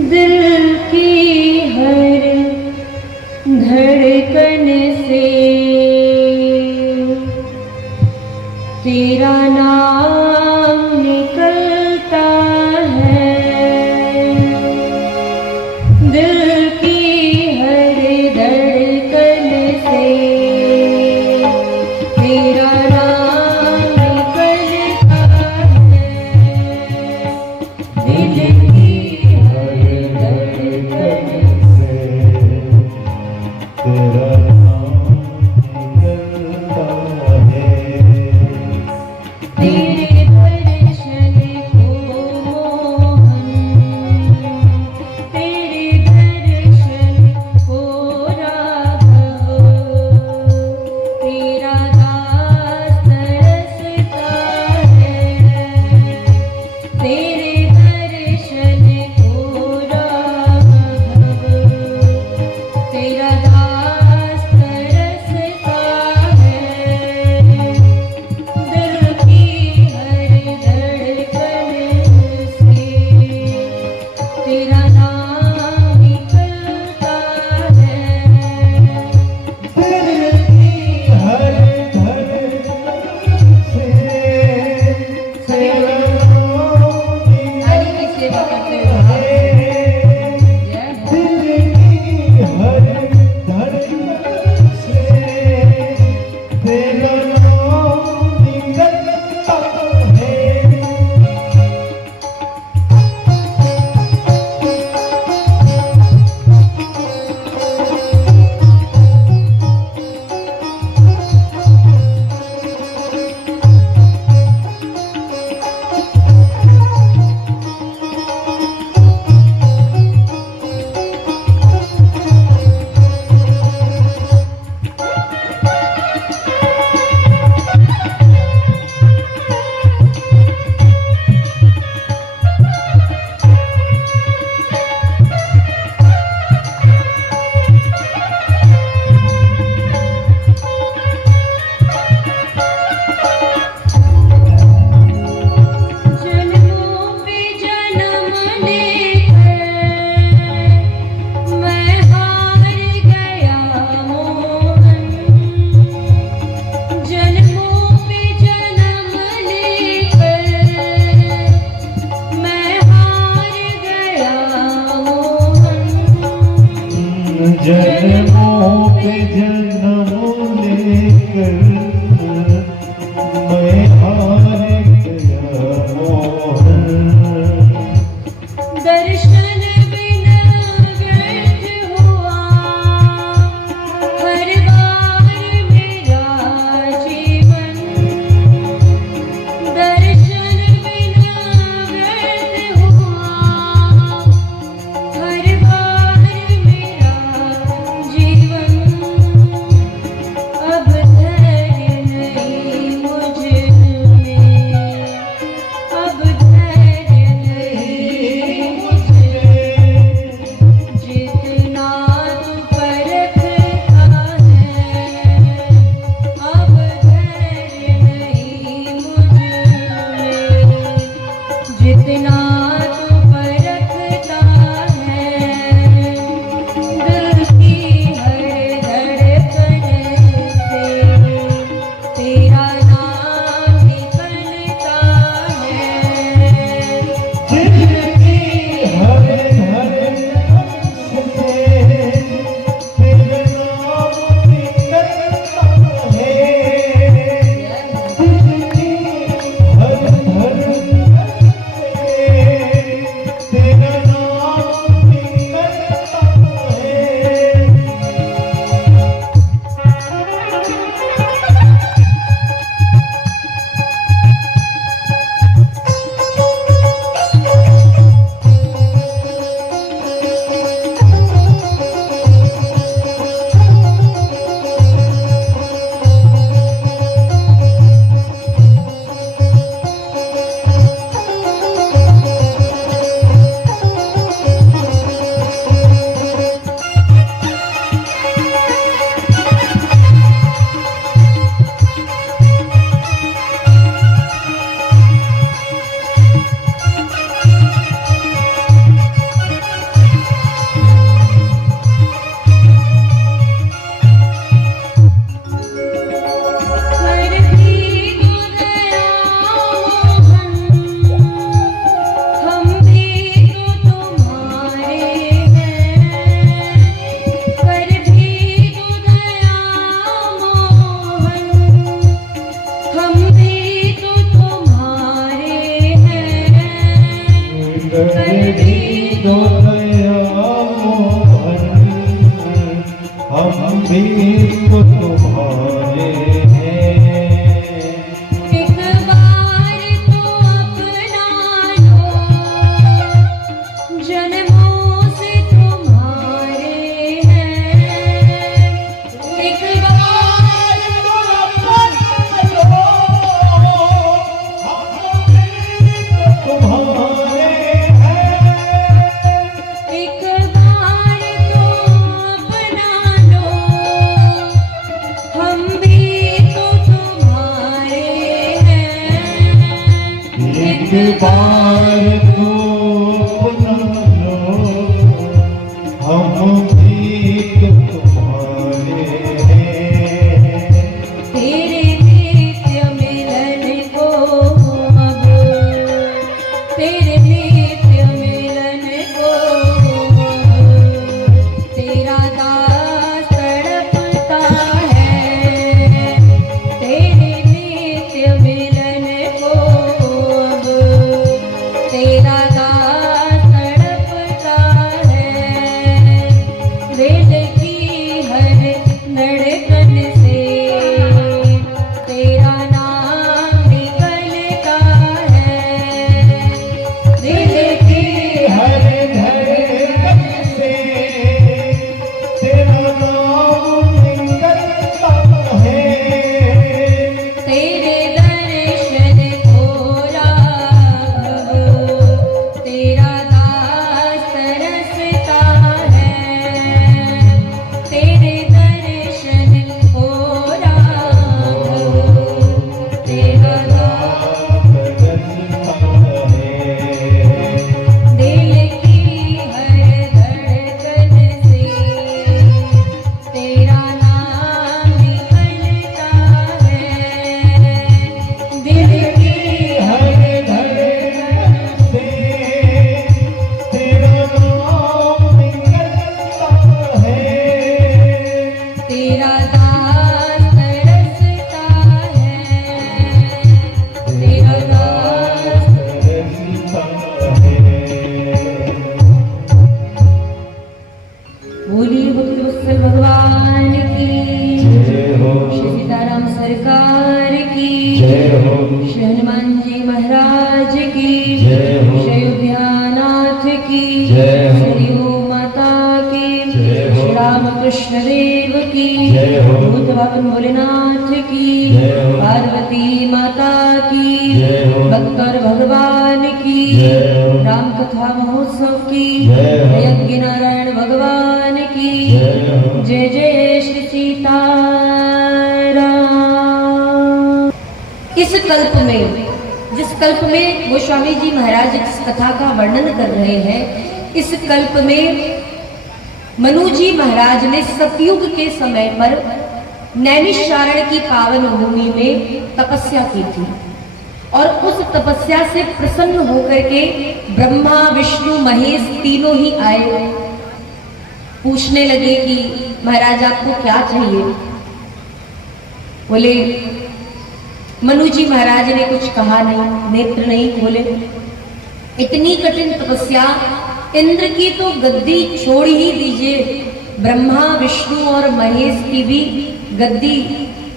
दिल की हर धड़कन से तेरा नाम निकलता है। दिल की हर धड़कन से तेरा नाम निकलता है। दिल की हर धड़कन से तेरा नाम निकलता है। तेरे दर्शन को मोहन, तेरे दर्शन को राघव, तेरा दास तरसता है। तेरे दर्शन को राघव, तेरा दास तरसता है। दिल की हर धड़कन से तेरा नाम निकलता है। दिल की हर धड़कन से तेरा नाम हरि की सेवा करते निकलता हुए है। दिल की हर धड़कन से तेरा नाम निकलता है। जन्मों पे जन्म लेकर मैं हार गया मोहन। जन्मों पे जन्म लेकर मैं हार गया मोहन। जन्मों पे जन्म लेकर मैं हार गया मोहन। दर्शन बिना व्यर्थ हुआ हर बार मेरा जीवन। दर्शन बिना व्यर्थ हुआ हर बार मेरा जीवन। अब धैर्य नहीं मुझ में, अब धैर्य नहीं मुझ कर दी तो दया मोहन, हम भी तो तुम्हारे हैं। एक बार तो अपना लो, जन्मों से तुम्हारे हैं। एक बार तो अपना लो, हम भी तो तुम्हारे हैं। एक बार तो अपना लो, हम भी तो तुम्हारे हैं। एक बार तो अपना लो, हम भी तो तुम्हारे हैं। तेरे नित्य मिलन को अब, तेरे नित्य मिलन को अब, तेरा दास तड़पता है। तेरे नित्य मिलन को अब, तेरा दास तड़पता है। वेद की हर धड़कन से तेरा नाम निकलता है। दिल की हर धड़कन से तेरा नाम निकलता है। तेरे दर्शन को राघव, तेरा दास तरसता है। तेरे दर्शन को राघव, तेरा दास दिल की हर धड़कन से तेरा नाम निकलता है। दिल की हर धड़कन से तेरा नाम निकलता है। तेरा दास तरसता है। तेरा दास बोलिए भक्त वत्सल भगवान की, जय हो। श्री सीताराम सरकार की, जय हो। श्री हनुमान जी महाराज की, जय हो। श्री अयोध्यानाथ की, जय हो। श्री गो माता की, जय हो। श्री रामकृष्ण देव की, जय हो। भूत भावन भोलेनाथ की, जय हो। पार्वती माता की, जय हो। भक्त और भगवान की, जय हो। राम कथा महोत्सव की, जय हो। यज्ञ नारायण भगवान की, जय हो। जय जय श्री सीताराम। इस कल्प में, जिस कल्प में गोस्वामी जी महाराज इस कथा का वर्णन कर रहे हैं, इस कल्प में मनु जी महाराज ने सतयुग के समय पर नैमिषारण्य की पावन भूमि में तपस्या की थी और उस तपस्या से प्रसन्न होकर के ब्रह्मा विष्णु महेश तीनों ही आए। पूछने लगे कि महाराज आपको क्या चाहिए। बोले, मनु जी महाराज ने कुछ कहा नहीं, नेत्र नहीं खोले। इतनी कठिन तपस्या, इंद्र की तो गद्दी छोड़ ही दीजिए, ब्रह्मा विष्णु और महेश की भी गद्दी,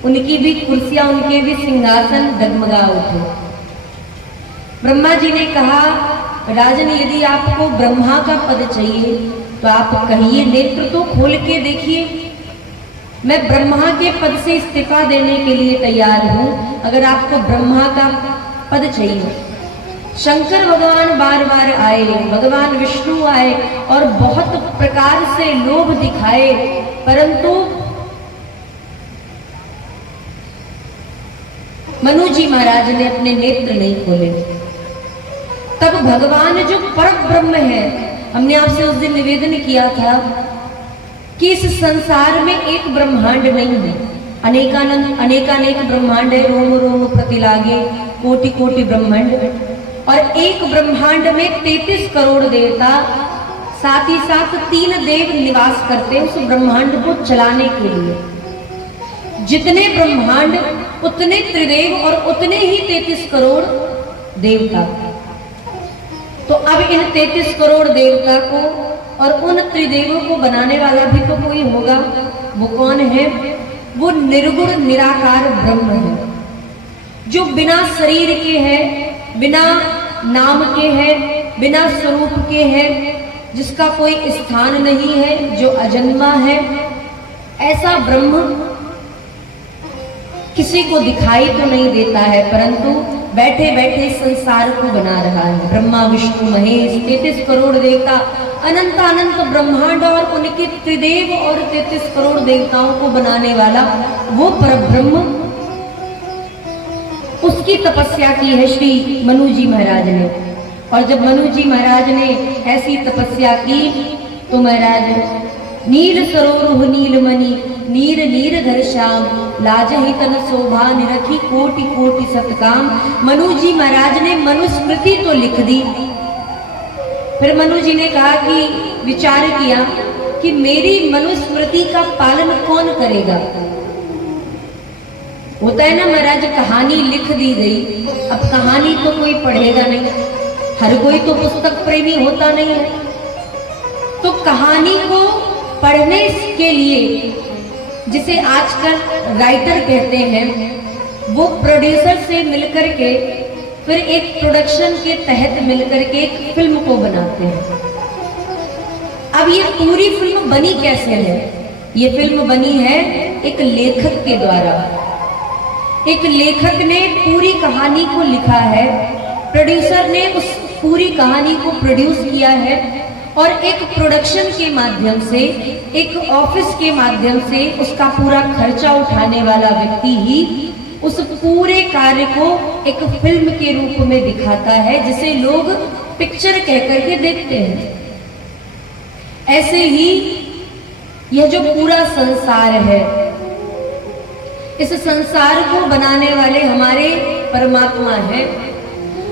उनकी भी कुर्सियां, उनके भी सिंहासन डगमगा उठे। ब्रह्मा जी ने कहा, राजन यदि आपको ब्रह्मा का पद चाहिए तो आप कहिए, नेत्र तो खोल के देखिए। मैं ब्रह्मा के पद से इस्तीफा देने के लिए तैयार हूं अगर आपको ब्रह्मा का पद चाहिए। शंकर भगवान बार बार आए, भगवान विष्णु आए और बहुत प्रकार से लोभ दिखाए, परंतु मनु जी महाराज ने अपने नेत्र नहीं खोले। तब भगवान जो परम ब्रह्म है, हमने आपसे उस दिन निवेदन किया था कि इस संसार में एक ब्रह्मांड नहीं है, अनेकानेक ब्रह्मांड है, रोम रोम प्रति लागे कोटि कोटि ब्रह्मांड, और एक ब्रह्मांड में 33 करोड़ देवता, साथ ही साथ 3 देव निवास करते हैं उस ब्रह्मांड को चलाने के लिए। जितने ब्रह्मांड उतने त्रिदेव और उतने ही 33 करोड़ देवता। तो अब इन 33 करोड़ देवता को और उन त्रिदेवों को बनाने वाला भी तो कोई होगा। वो कौन है? वो निर्गुण निराकार ब्रह्म है, जो बिना शरीर के है, बिना नाम के है, बिना स्वरूप के है, जिसका कोई स्थान नहीं है, जो अजन्मा है। ऐसा ब्रह्म किसी को दिखाई तो नहीं देता है, परंतु बैठे बैठे संसार को बना रहा है। ब्रह्मा विष्णु महेश 33 करोड़ देवता, अनंत अनंत ब्रह्मांड और उनके त्रिदेव और 33 करोड़ देवताओं को बनाने वाला वो परब्रह्म, उसकी तपस्या की है श्री मनु जी महाराज ने। और जब मनु जी महाराज ने ऐसी तपस्या की तो महाराज नील सरोरुह नीलमणि नीर नीर धर श्याम लाजहि तन शोभा निरखी कोटि कोटि सतकाम। मनु जी महाराज ने मनुस्मृति तो लिख दी। फिर मनु जी ने कहा कि विचार किया कि मेरी मनुस्मृति का पालन कौन करेगा। होता है ना महाराज, कहानी लिख दी गई, अब कहानी तो कोई पढ़ेगा नहीं, हर कोई तो पुस्तक प्रेमी होता नहीं है। तो कहानी को पढ़ने के लिए, जिसे आजकल राइटर कहते हैं, वो प्रोड्यूसर से मिलकर के फिर एक प्रोडक्शन के तहत मिलकर के एक फिल्म को बनाते हैं। अब ये पूरी फिल्म बनी कैसे है? ये फिल्म बनी है एक लेखक के द्वारा। एक लेखक ने पूरी कहानी को लिखा है, प्रोड्यूसर ने उस पूरी कहानी को प्रोड्यूस किया है, और एक प्रोडक्शन के माध्यम से, एक ऑफिस के माध्यम से उसका पूरा खर्चा उठाने वाला व्यक्ति ही उस पूरे कार्य को एक फिल्म के रूप में दिखाता है, जिसे लोग पिक्चर कह करके देखते हैं। ऐसे ही यह जो पूरा संसार है, इस संसार को बनाने वाले हमारे परमात्मा हैं।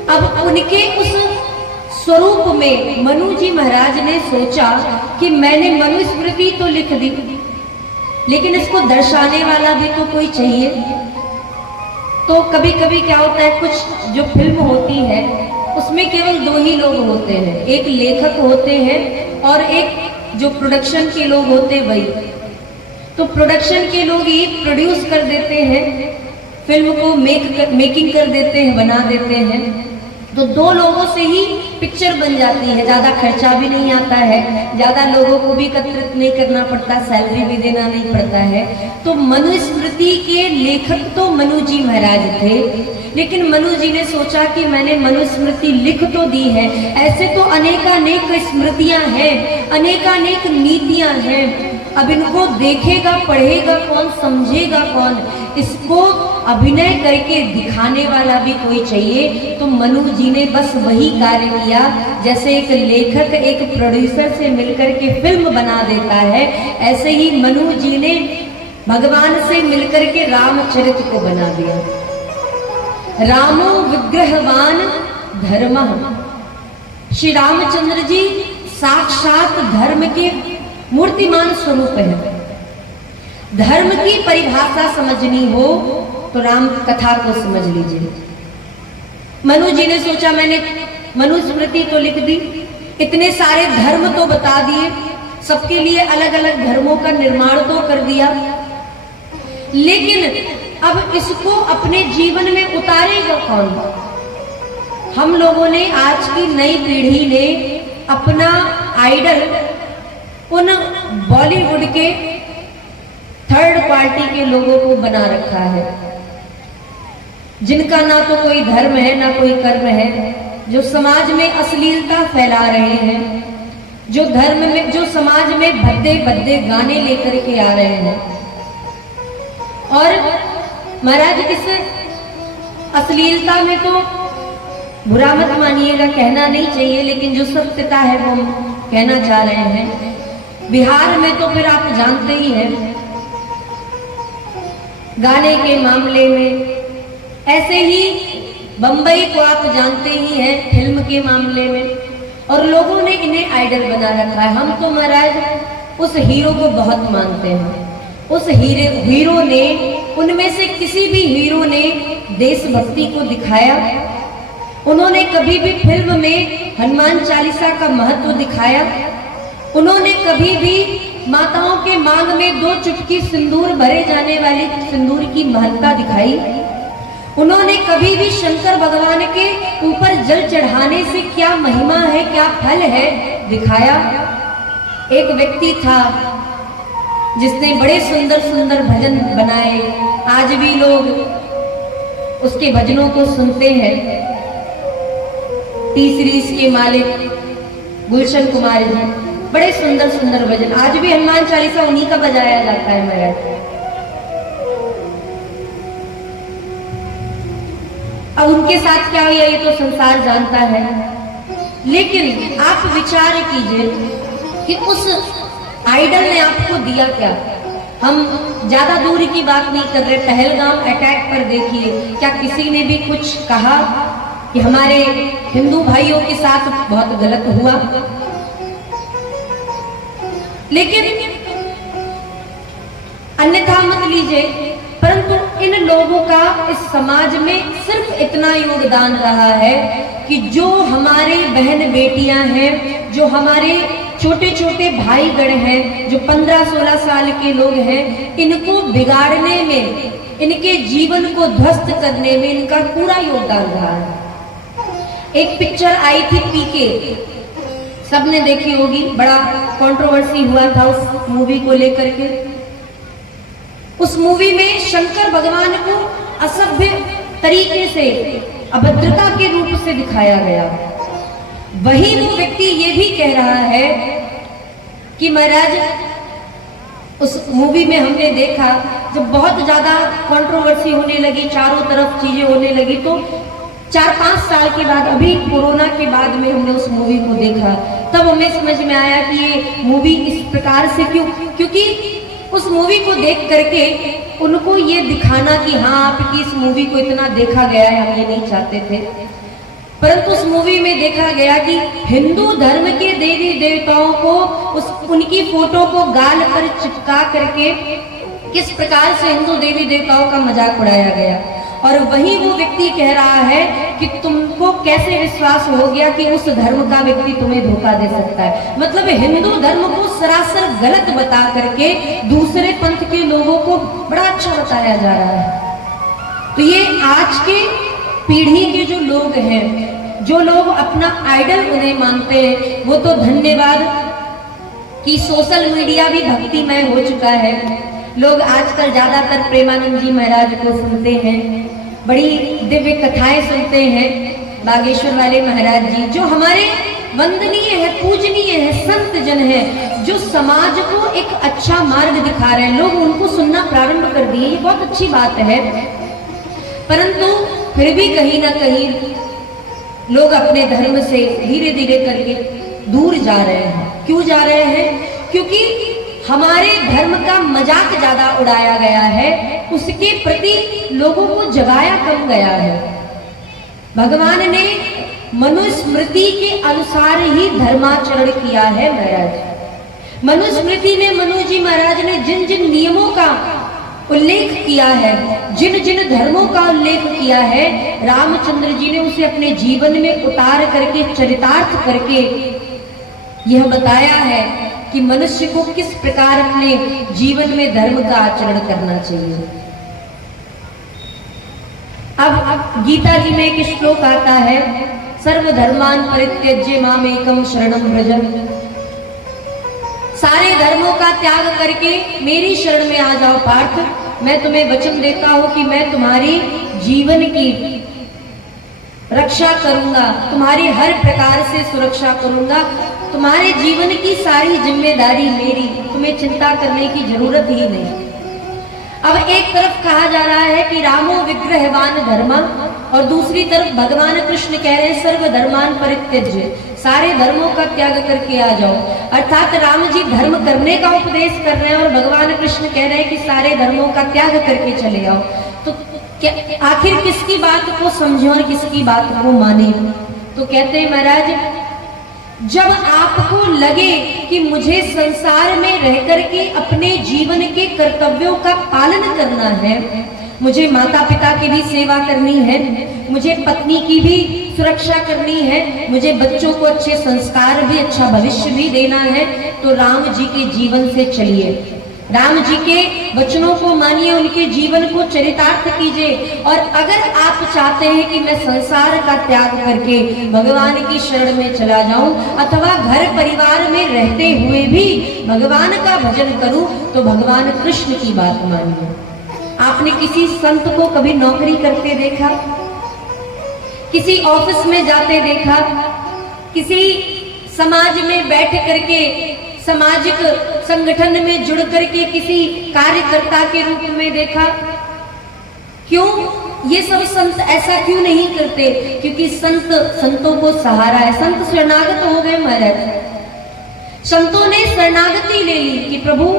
अब उनके उस स्वरूप में मनु जी महाराज ने सोचा कि मैंने मनुस्मृति तो लिख दी, लेकिन इसको दर्शाने वाला भी तो कोई चाहिए। तो कभी कभी क्या होता है, कुछ जो फिल्म होती है उसमें केवल दो ही लोग होते हैं, एक लेखक होते हैं और एक जो प्रोडक्शन के लोग होते हैं वही। तो प्रोडक्शन के लोग ही प्रोड्यूस कर देते हैं, फिल्म को मेकिंग कर देते हैं, बना देते हैं। तो दो लोगों से ही पिक्चर बन जाती है, ज्यादा खर्चा भी नहीं आता है, ज्यादा लोगों को भी एकत्रित नहीं करना पड़ता, सैलरी भी देना नहीं पड़ता है। तो मनुस्मृति के लेखक तो मनु जी महाराज थे, लेकिन मनु जी ने सोचा कि मैंने मनुस्मृति लिख तो दी है, ऐसे तो अनेकानेक स्मृतियां हैं, अनेकानेक नीतियां हैं, अब इनको देखेगा पढ़ेगा कौन, समझेगा कौन, इसको अभिनय करके दिखाने वाला भी कोई चाहिए। तो मनु जी ने बस वही कार्य किया, जैसे एक लेखक एक प्रोड्यूसर से मिलकर के फिल्म बना देता है, ऐसे ही मनु जी ने भगवान से मिलकर के रामचरित को बना दिया। रामो विग्रहवान धर्मः, श्री रामचंद्र जी साक्षात धर्म के मूर्तिमान स्वरूप है। धर्म की परिभाषा समझनी हो तो राम कथा को समझ लीजिए। मनु जी ने सोचा मैंने मनुस्मृति तो लिख दी, इतने सारे धर्म तो बता दिए, सबके लिए अलग अलग धर्मों का निर्माण तो कर दिया, लेकिन अब इसको अपने जीवन में उतारेगा कौन? हम लोगों ने, आज की नई पीढ़ी ने अपना आइडल उन बॉलीवुड के थर्ड पार्टी के लोगों को बना रखा है, जिनका ना तो कोई धर्म है ना कोई कर्म है, जो समाज में अश्लीलता फैला रहे हैं, जो धर्म में, जो समाज में भद्दे भद्दे गाने लेकर के आ रहे हैं। और महाराज इस अश्लीलता में तो बुरा मत मानिएगा, कहना नहीं चाहिए, लेकिन जो सत्यता है वो हम कहना चाह रहे हैं। बिहार में तो फिर आप जानते ही हैं, गाने के मामले में, ऐसे ही बंबई को आप जानते ही हैं फिल्म के मामले में, और लोगों ने इन्हें आइडल बना रखा है। हम तो महाराज उस हीरो को बहुत मानते हैं। उस हीरो ने, उनमें से किसी भी हीरो ने देशभक्ति को दिखाया? उन्होंने कभी भी फिल्म में हनुमान चालीसा का महत्व दिखाया। उन्होंने कभी भी माताओं के मांग में 2 चुटकी सिंदूर भरे जाने वाली सिंदूर की महत्ता दिखाई। उन्होंने कभी भी शंकर भगवान के ऊपर जल चढ़ाने से क्या महिमा है, क्या फल है, दिखाया। एक व्यक्ति था जिसने बड़े सुंदर सुंदर भजन बनाए, आज भी लोग उसके भजनों को सुनते हैं। तीसरी के मालिक गुलशन कुमार जी, बड़े सुंदर सुंदर भजन, आज भी हनुमान चालीसा उन्हीं का बजाया जाता है महाराज। अब उनके साथ क्या हुआ ये तो संसार जानता है, लेकिन आप विचार कीजिए कि उस आइडल ने आपको दिया क्या। हम ज्यादा दूरी की बात नहीं कर रहे, पहलगाम अटैक पर देखिए, क्या किसी ने भी कुछ कहा कि हमारे हिंदू भाइयों के साथ बहुत गलत हुआ? लेकिन अन्यथा मत लीजिए, परंतु इन लोगों का इस समाज में सिर्फ इतना योगदान रहा है कि जो हमारे बहन बेटियां हैं, जो हमारे छोटे छोटे भाईगण हैं, जो 15-16 साल के लोग हैं, इनको बिगाड़ने में, इनके जीवन को ध्वस्त करने में इनका पूरा योगदान रहा है। एक पिक्चर आई थी पीके, सबने देखी होगी, बड़ा कंट्रोवर्सी हुआ था उस मूवी को लेकर के। उस मूवी में शंकर भगवान को असभ्य तरीके से, अभद्रता के रूप से दिखाया गया। वही वो व्यक्ति ये भी कह रहा है कि महाराज उस मूवी में हमने देखा जब बहुत ज्यादा कंट्रोवर्सी होने लगी, चारों तरफ चीजें होने लगी, तो 4-5 साल के बाद, अभी कोरोना के बाद में हमने उस मूवी को देखा, तब हमें समझ में आया कि ये मूवी इस प्रकार से क्यों, क्योंकि उस मूवी को देख करके उनको ये दिखाना कि हाँ आपकी इस मूवी को इतना देखा गया है, हम ये नहीं चाहते थे, परंतु उस मूवी में देखा गया कि हिंदू धर्म के देवी देवताओं को उनकी फोटो को गाल पर चिपका करके किस प्रकार से हिंदू देवी देवताओं का मजाक उड़ाया गया। और वही वो व्यक्ति कह रहा है कि तुमको कैसे विश्वास हो गया कि उस धर्म का व्यक्ति तुम्हें धोखा दे सकता है। मतलब हिंदू धर्म को सरासर गलत बता करके दूसरे पंथ के लोगों को बड़ा अच्छा बताया जा रहा है। तो ये आज के पीढ़ी के जो लोग हैं, जो लोग अपना आइडल उन्हें मानते हैं, वो तो धन्यवाद कि सोशल मीडिया भी भक्तिमय हो चुका है। लोग आजकल ज्यादातर प्रेमानंद जी महाराज को सुनते हैं, बड़ी दिव्य कथाएं सुनते हैं। बागेश्वर वाले महाराज जी जो हमारे वंदनीय है, पूजनीय है, संत जन है, जो समाज को एक अच्छा मार्ग दिखा रहे हैं, लोग उनको सुनना प्रारंभ कर दिए, ये बहुत अच्छी बात है। परंतु फिर भी कहीं ना कहीं लोग अपने धर्म से धीरे धीरे करके दूर जा रहे हैं। क्यों जा रहे हैं? क्योंकि हमारे धर्म का मजाक ज्यादा उड़ाया गया है, उसके प्रति लोगों को जगाया कम गया है। भगवान ने मनुस्मृति के अनुसार ही धर्माचरण किया है महाराज। मनुस्मृति में मनु जी महाराज ने जिन जिन नियमों का उल्लेख किया है, जिन जिन धर्मों का उल्लेख किया है, रामचंद्र जी ने उसे अपने जीवन में उतार करके, चरितार्थ करके यह बताया है कि मनुष्य को किस प्रकार अपने जीवन में धर्म का आचरण करना चाहिए। अब गीता जी में एक श्लोक आता है, सर्वधर्मान परित्यज्य मामेकं शरणं व्रज। सारे धर्मों का त्याग करके मेरी शरण में आ जाओ पार्थ, मैं तुम्हें वचन देता हूं कि मैं तुम्हारी जीवन की रक्षा करूंगा, तुम्हारी हर प्रकार से सुरक्षा करूंगा, तुम्हारे जीवन की सारी जिम्मेदारी मेरी, तुम्हें चिंता करने की जरूरत ही नहीं। अब एक तरफ कहा जा रहा है कि रामो विग्रहवान धर्म, और दूसरी तरफ भगवान कृष्ण कह रहे हैं सर्वधर्मान परित्यज्य, सारे धर्मों का त्याग करके आ जाओ। अर्थात राम जी धर्म करने का उपदेश कर रहे हैं और भगवान कृष्ण कह रहे हैं कि सारे धर्मों का त्याग करके चले आओ। तो आखिर किसकी बात को समझे और किसकी बात को माने? तो कहते हैं महाराज, जब आपको लगे कि मुझे संसार में रह करके अपने जीवन के कर्तव्यों का पालन करना है, मुझे माता पिता की भी सेवा करनी है, मुझे पत्नी की भी सुरक्षा करनी है, मुझे बच्चों को अच्छे संस्कार भी, अच्छा भविष्य भी देना है, तो राम जी के जीवन से चलिए, राम जी के वचनों को मानिए, उनके जीवन को चरितार्थ कीजिए। और अगर आप चाहते हैं कि मैं संसार का त्याग करके भगवान की शरण में चला जाऊं अथवा घर परिवार में रहते हुए भी भगवान का भजन करूं, तो भगवान कृष्ण की बात मानिए। आपने किसी संत को कभी नौकरी करते देखा, किसी ऑफिस में जाते देखा, किसी समाज में बैठ करके, सामाजिक संगठन में जुड़ करके किसी कार्यकर्ता के रूप में देखा? क्यों ये सब संत ऐसा क्यों नहीं करते? क्योंकि संतों को सहारा है। संत शरणागत हो गए महाराज, संतों ने शरणागति ले ली कि प्रभु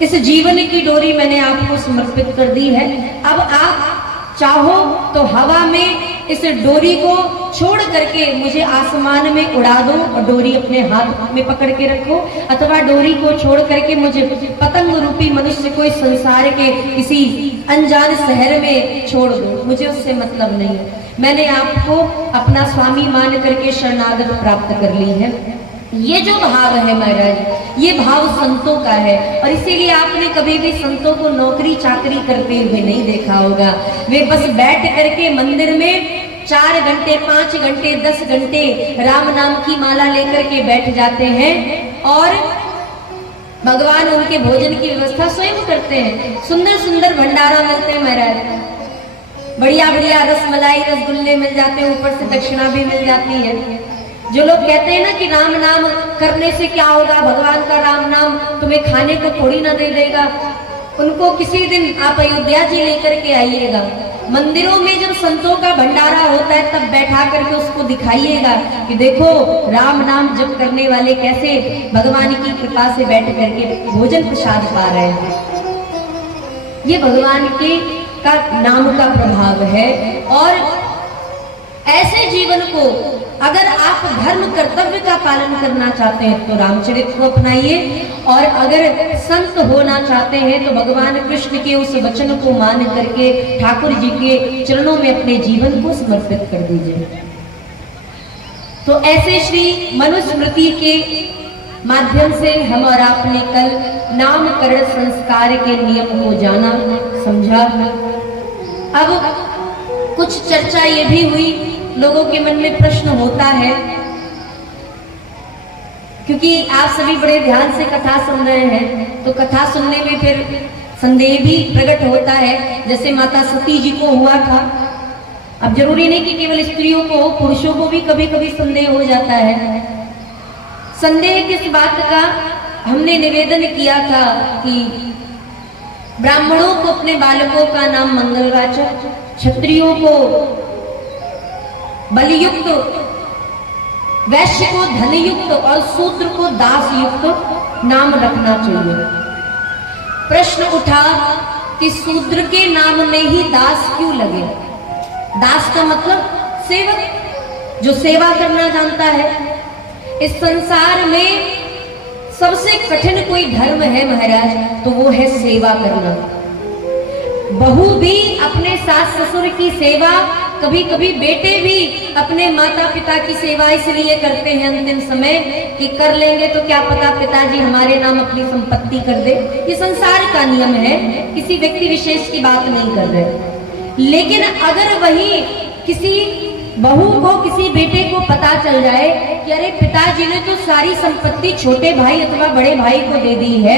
इस जीवन की डोरी मैंने आपको समर्पित कर दी है, अब आप चाहो तो हवा में इस डोरी को छोड़ करके मुझे आसमान में उड़ा दो और डोरी अपने हाथ में पकड़ के रखो, अथवा डोरी को छोड़ करके मुझे पतंग रूपी मनुष्य को इस संसार के किसी अनजान शहर में छोड़ दो, मुझे उससे मतलब नहीं है। मैंने आपको अपना स्वामी मान करके शरणागत प्राप्त कर ली है। ये जो भाव है महाराज, ये भाव संतों का है। और इसीलिए आपने कभी भी संतों को नौकरी चाकरी करते हुए नहीं देखा होगा। वे बस बैठ करके मंदिर में 4 घंटे 5 घंटे 10 घंटे राम नाम की माला लेकर के बैठ जाते हैं और भगवान उनके भोजन की व्यवस्था स्वयं करते हैं। सुंदर सुंदर भंडारा मिलते हैं महाराज, बढ़िया बढ़िया रसमलाई रसगुल्ले मिल जाते हैं, ऊपर से दक्षिणा भी मिल जाती है। जो लोग कहते हैं ना कि राम नाम करने से क्या होगा, भगवान का राम नाम तुम्हें खाने को थोड़ी ना दे देगा, उनको किसी दिन आप अयोध्या जी लेकर के आइएगा। मंदिरों में जब संतों का भंडारा होता है तब बैठा करके उसको दिखाइएगा कि देखो राम नाम जप करने वाले कैसे भगवान की कृपा से बैठ करके भोजन प्रसाद पा रहे हैं। ये भगवान के का नाम का प्रभाव है। और ऐसे जीवन को अगर आप धर्म कर्तव्य का पालन करना चाहते हैं तो रामचरित को अपनाइए, और अगर संत होना चाहते हैं तो भगवान कृष्ण के उस वचन को मान करके ठाकुर जी के चरणों में अपने जीवन को समर्पित कर दीजिए। तो ऐसे श्री मनुस्मृति के माध्यम से हम और आपने कल नामकरण संस्कार के नियम को जाना समझा। अब कुछ चर्चा ये भी हुई, लोगों के मन में प्रश्न होता है, क्योंकि आप सभी बड़े ध्यान से कथा सुन रहे हैं तो कथा सुनने में फिर संदेह भी प्रकट होता है, जैसे माता सती जी को हुआ था। अब जरूरी नहीं कि केवल स्त्रियों को हो, पुरुषों को भी कभी कभी संदेह हो जाता है। संदेह किस बात का? हमने निवेदन किया था कि ब्राह्मणों को अपने बालकों का नाम मंगलवाचक, क्षत्रियों को बलियुक्त, वैश्य को धनयुक्त और शूद्र को दास युक्त नाम रखना चाहिए। प्रश्न उठा कि शूद्र के नाम में ही दास क्यों लगे? दास का मतलब सेवक, जो सेवा करना जानता है। इस संसार में सबसे कठिन कोई धर्म है महाराज तो वो है सेवा करना। बहू भी अपने सास ससुर की सेवा, कभी कभी बेटे भी अपने माता पिता की सेवा इसलिए करते हैं अंतिम समय कि कर लेंगे तो क्या पता पिताजी हमारे नाम अपनी संपत्ति कर दे। ये संसार का नियम है, किसी व्यक्ति विशेष की बात नहीं कर रहे। लेकिन अगर वही किसी बहू को, किसी बेटे को पता चल जाए कि अरे पिताजी ने तो सारी संपत्ति छोटे भाई अथवा बड़े भाई को दे दी है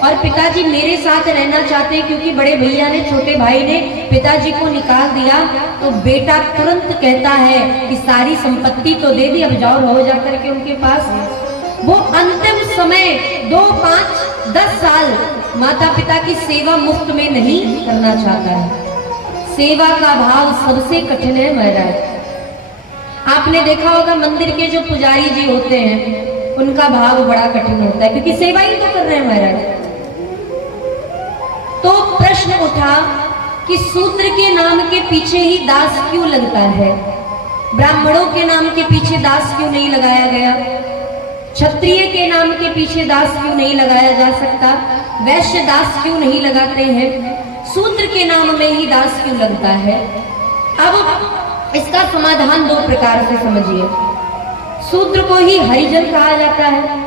और पिताजी मेरे साथ रहना चाहते हैं क्योंकि बड़े भैया ने, छोटे भाई ने पिताजी को निकाल दिया, तो बेटा तुरंत कहता है कि सारी संपत्ति तो दे दी, अब जाओ रहो जाकर के उनके पास। वो अंतिम समय 2, 5, 10 साल माता पिता की सेवा मुफ्त में नहीं करना चाहता है। सेवा का भाव सबसे कठिन है महाराज। आपने देखा होगा मंदिर के जो पुजारी जी होते हैं उनका भाव बड़ा कठिन होता है क्योंकि सेवा ही तो कर रहे हैं महाराज। तो प्रश्न उठा कि शूद्र के नाम के पीछे ही दास क्यों लगता है, ब्राह्मणों के नाम के पीछे दास क्यों नहीं लगाया गया? क्षत्रिय के नाम के पीछे दास क्यों नहीं लगाया जा सकता? वैश्य दास क्यों नहीं लगाते हैं? शूद्र के नाम में ही दास क्यों लगता है? अब इसका समाधान दो प्रकार से समझिए। शूद्र को ही हरिजन कहा जाता है,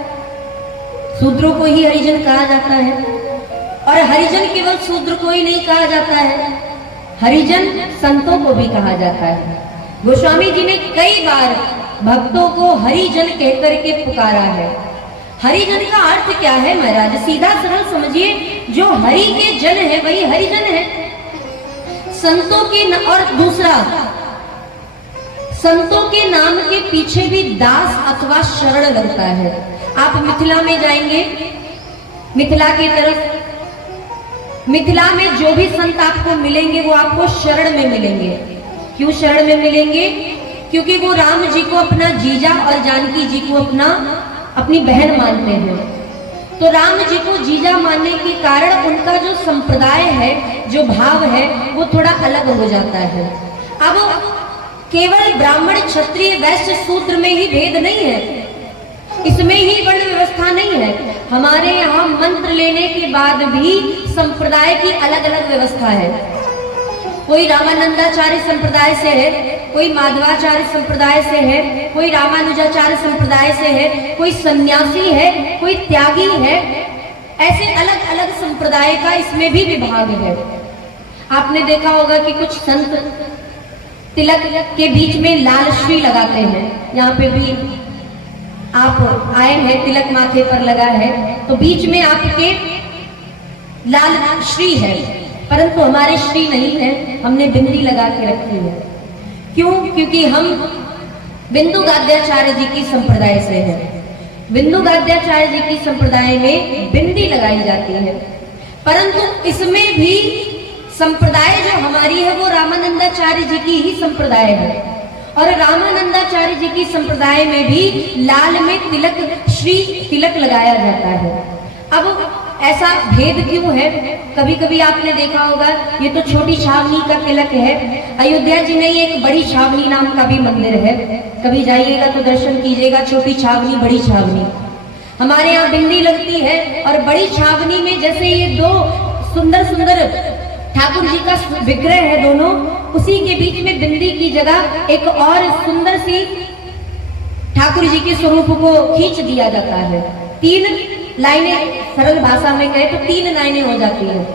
शूद्रों को ही हरिजन कहा जाता है, और हरिजन केवल शूद्र को ही नहीं कहा जाता है, हरिजन संतों को भी कहा जाता है। गोस्वामी जी ने कई बार भक्तों को हरिजन कहकर के पुकारा है। हरिजन का अर्थ क्या है महाराज? सीधा सरल समझिए, जो हरि के जन है वही हरिजन है। संतों के और दूसरा, संतों के नाम के पीछे भी दास अथवा शरण लगता है। आप मिथिला में जाएंगे, मिथिला की तरफ, मिथिला में जो भी संत आपको मिलेंगे वो आपको शरण में मिलेंगे। क्यों शरण में मिलेंगे? क्योंकि वो राम जी को अपना जीजा और जानकी जी को अपनी बहन मानते हैं। तो राम जी को जीजा मानने के कारण उनका जो संप्रदाय है, जो भाव है, वो थोड़ा अलग हो जाता है। अब केवल ब्राह्मण, क्षत्रिय, वैश्य, शूद्र में ही भेद नहीं है, इसमें ही वर्ण व्यवस्था नहीं है। हमारे यहाँ मंत्र लेने के बाद भी संप्रदाय की अलग अलग व्यवस्था है। कोई रामानंदाचार्य संप्रदाय से है, कोई माधवाचार्य संप्रदाय से है, कोई रामानुजाचार्य संप्रदाय से है, कोई सन्यासी है, कोई त्यागी है। ऐसे अलग अलग संप्रदाय का इसमें भी विभाग है। आपने देखा होगा कि कुछ संत तिलक के बीच में लाल श्री लगाते हैं। यहाँ पे भी आप आए हैं, तिलक माथे पर लगा है, तो बीच में आपके लाल श्री है, परंतु हमारे श्री नहीं है, हमने बिंदी लगा के रखी है। क्यों? क्योंकि हम बिंदु गाद्याचार्य जी की संप्रदाय से हैं। बिंदु गाद्याचार्य जी की संप्रदाय में बिंदी लगाई जाती है, परंतु इसमें भी संप्रदाय जो हमारी है वो रामानंदाचार्य जी की ही संप्रदाय है, और रामानंदाचार्य जी की संप्रदाय में भी लाल में तिलक, श्री तिलक लगाया जाता है। अब ऐसा भेद क्यों है? कभी कभी आपने देखा होगा, ये तो छोटी छावनी का तिलक है। अयोध्या जी में एक बड़ी छावनी नाम का भी मंदिर है, कभी जाइएगा तो दर्शन कीजिएगा। छोटी छावनी, बड़ी छावनी, हमारे यहाँ बिंदी लगती है, और बड़ी छावनी में जैसे ये दो सुंदर सुंदर ठाकुर जी का विग्रह है दोनों, उसी के बीच में बिंदी की जगह एक और सुंदर सी ठाकुर जी के स्वरूप को खींच दिया जाता है। 3 लाइनें, सरल भाषा में कहे तो 3 लाइनें हो जाती है।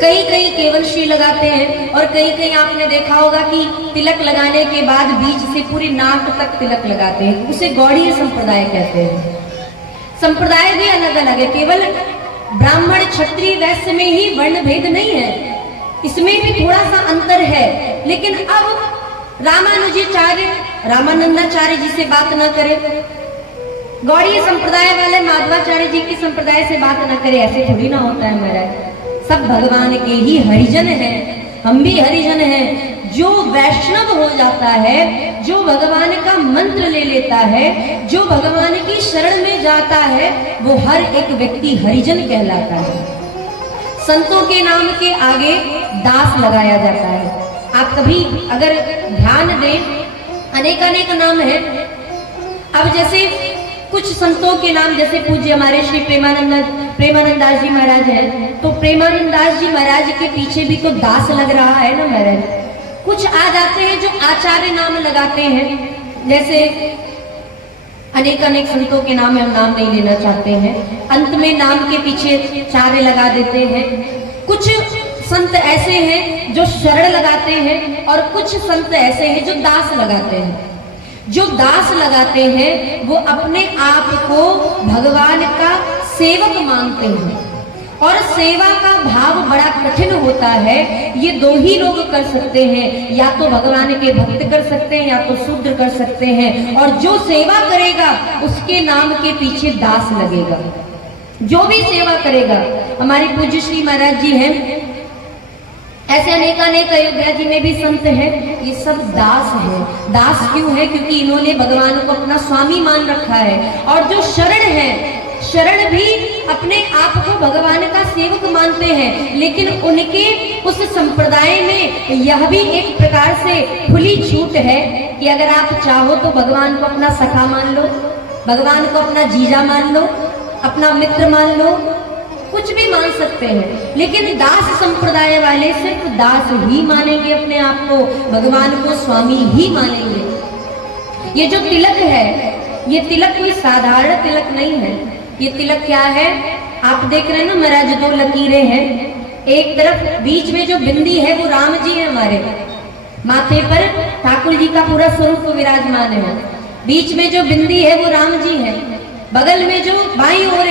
कहीं कहीं केवल श्री लगाते हैं, और कहीं कहीं आपने देखा होगा कि तिलक लगाने के बाद बीच से पूरी नाक तक तिलक लगाते हैं। उसे गौड़ीय संप्रदाय कहते हैं। संप्रदाय भी अलग अलग है, केवल ब्राह्मण, क्षत्रिय, वैश्य में ही वर्ण भेद नहीं है, इसमें भी थोड़ा सा अंतर है। लेकिन अब रामानुजाचार्य, रामानंदाचार्य जी से बात न करे, गौड़ीय संप्रदाय वाले माधवाचार्य जी की संप्रदाय से बात न करे, ऐसे थोड़ी ना होता है महाराज। सब भगवान के ही हरिजन हैं, हम भी हरिजन हैं। जो वैष्णव हो जाता है, जो भगवान का मंत्र ले लेता है, जो भगवान की शरण में जाता है, वो हर एक व्यक्ति हरिजन कहलाता है। संतों के नाम के आगे दास लगाया जाता है। आप कभी अगर ध्यान दें, अनेक नाम है। अब जैसे कुछ संतों के नाम, जैसे पूज्य हमारे श्री प्रेमानंदास जी महाराज हैं, तो प्रेमानंदास जी महाराज के पीछे भी तो दास लग रहा है ना महाराज। कुछ आ जाते हैं जो आचार्य नाम लगाते हैं, जैसे अनेक संतों के नाम हम नाम नहीं लेना चाहते हैं, अंत में नाम के पीछे चार्य लगा देते हैं। कुछ संत ऐसे हैं जो शरण लगाते हैं, और कुछ संत ऐसे हैं जो दास लगाते हैं। जो दास लगाते हैं वो अपने आप को भगवान का सेवक मानते हैं, और सेवा का भाव बड़ा कठिन होता है। ये 2 ही लोग कर सकते हैं, या तो भगवान के भक्त कर सकते हैं, या तो शूद्र कर सकते हैं। और जो सेवा करेगा उसके नाम के पीछे दास लगेगा। जो भी सेवा करेगा, हमारे पूज्य श्री महाराज जी हैं, ऐसे अनेक अयोध्या जी में भी संत हैं, ये सब दास हैं। दास क्यों है? क्योंकि इन्होंने भगवान को अपना स्वामी मान रखा है। और जो शरण है, शरण भी अपने आप को भगवान का सेवक मानते हैं, लेकिन उनके उस संप्रदाय में यह भी एक प्रकार से खुली छूट है कि अगर आप चाहो तो भगवान को अपना सखा मान लो, भगवान को अपना जीजा मान लो, अपना मित्र मान लो, कुछ भी मान सकते हैं, लेकिन दास संप्रदाय वाले सिर्फ दास ही मानेंगे अपने आप को, भगवान को स्वामी ही मानेंगे। ये जो तिलक है, ये तिलक कोई साधारण तिलक नहीं है। ये तिलक क्या है? आप देख रहे हैं ना महाराज, दो लकीरें हैं, एक तरफ बीच में जो बिंदी है वो राम जी है, हमारे माथे पर ठाकुर जी का पूरा स्वरूप विराजमान है, बीच में जो बिंदी है वो राम जी है, बगल में जो बाईं ओर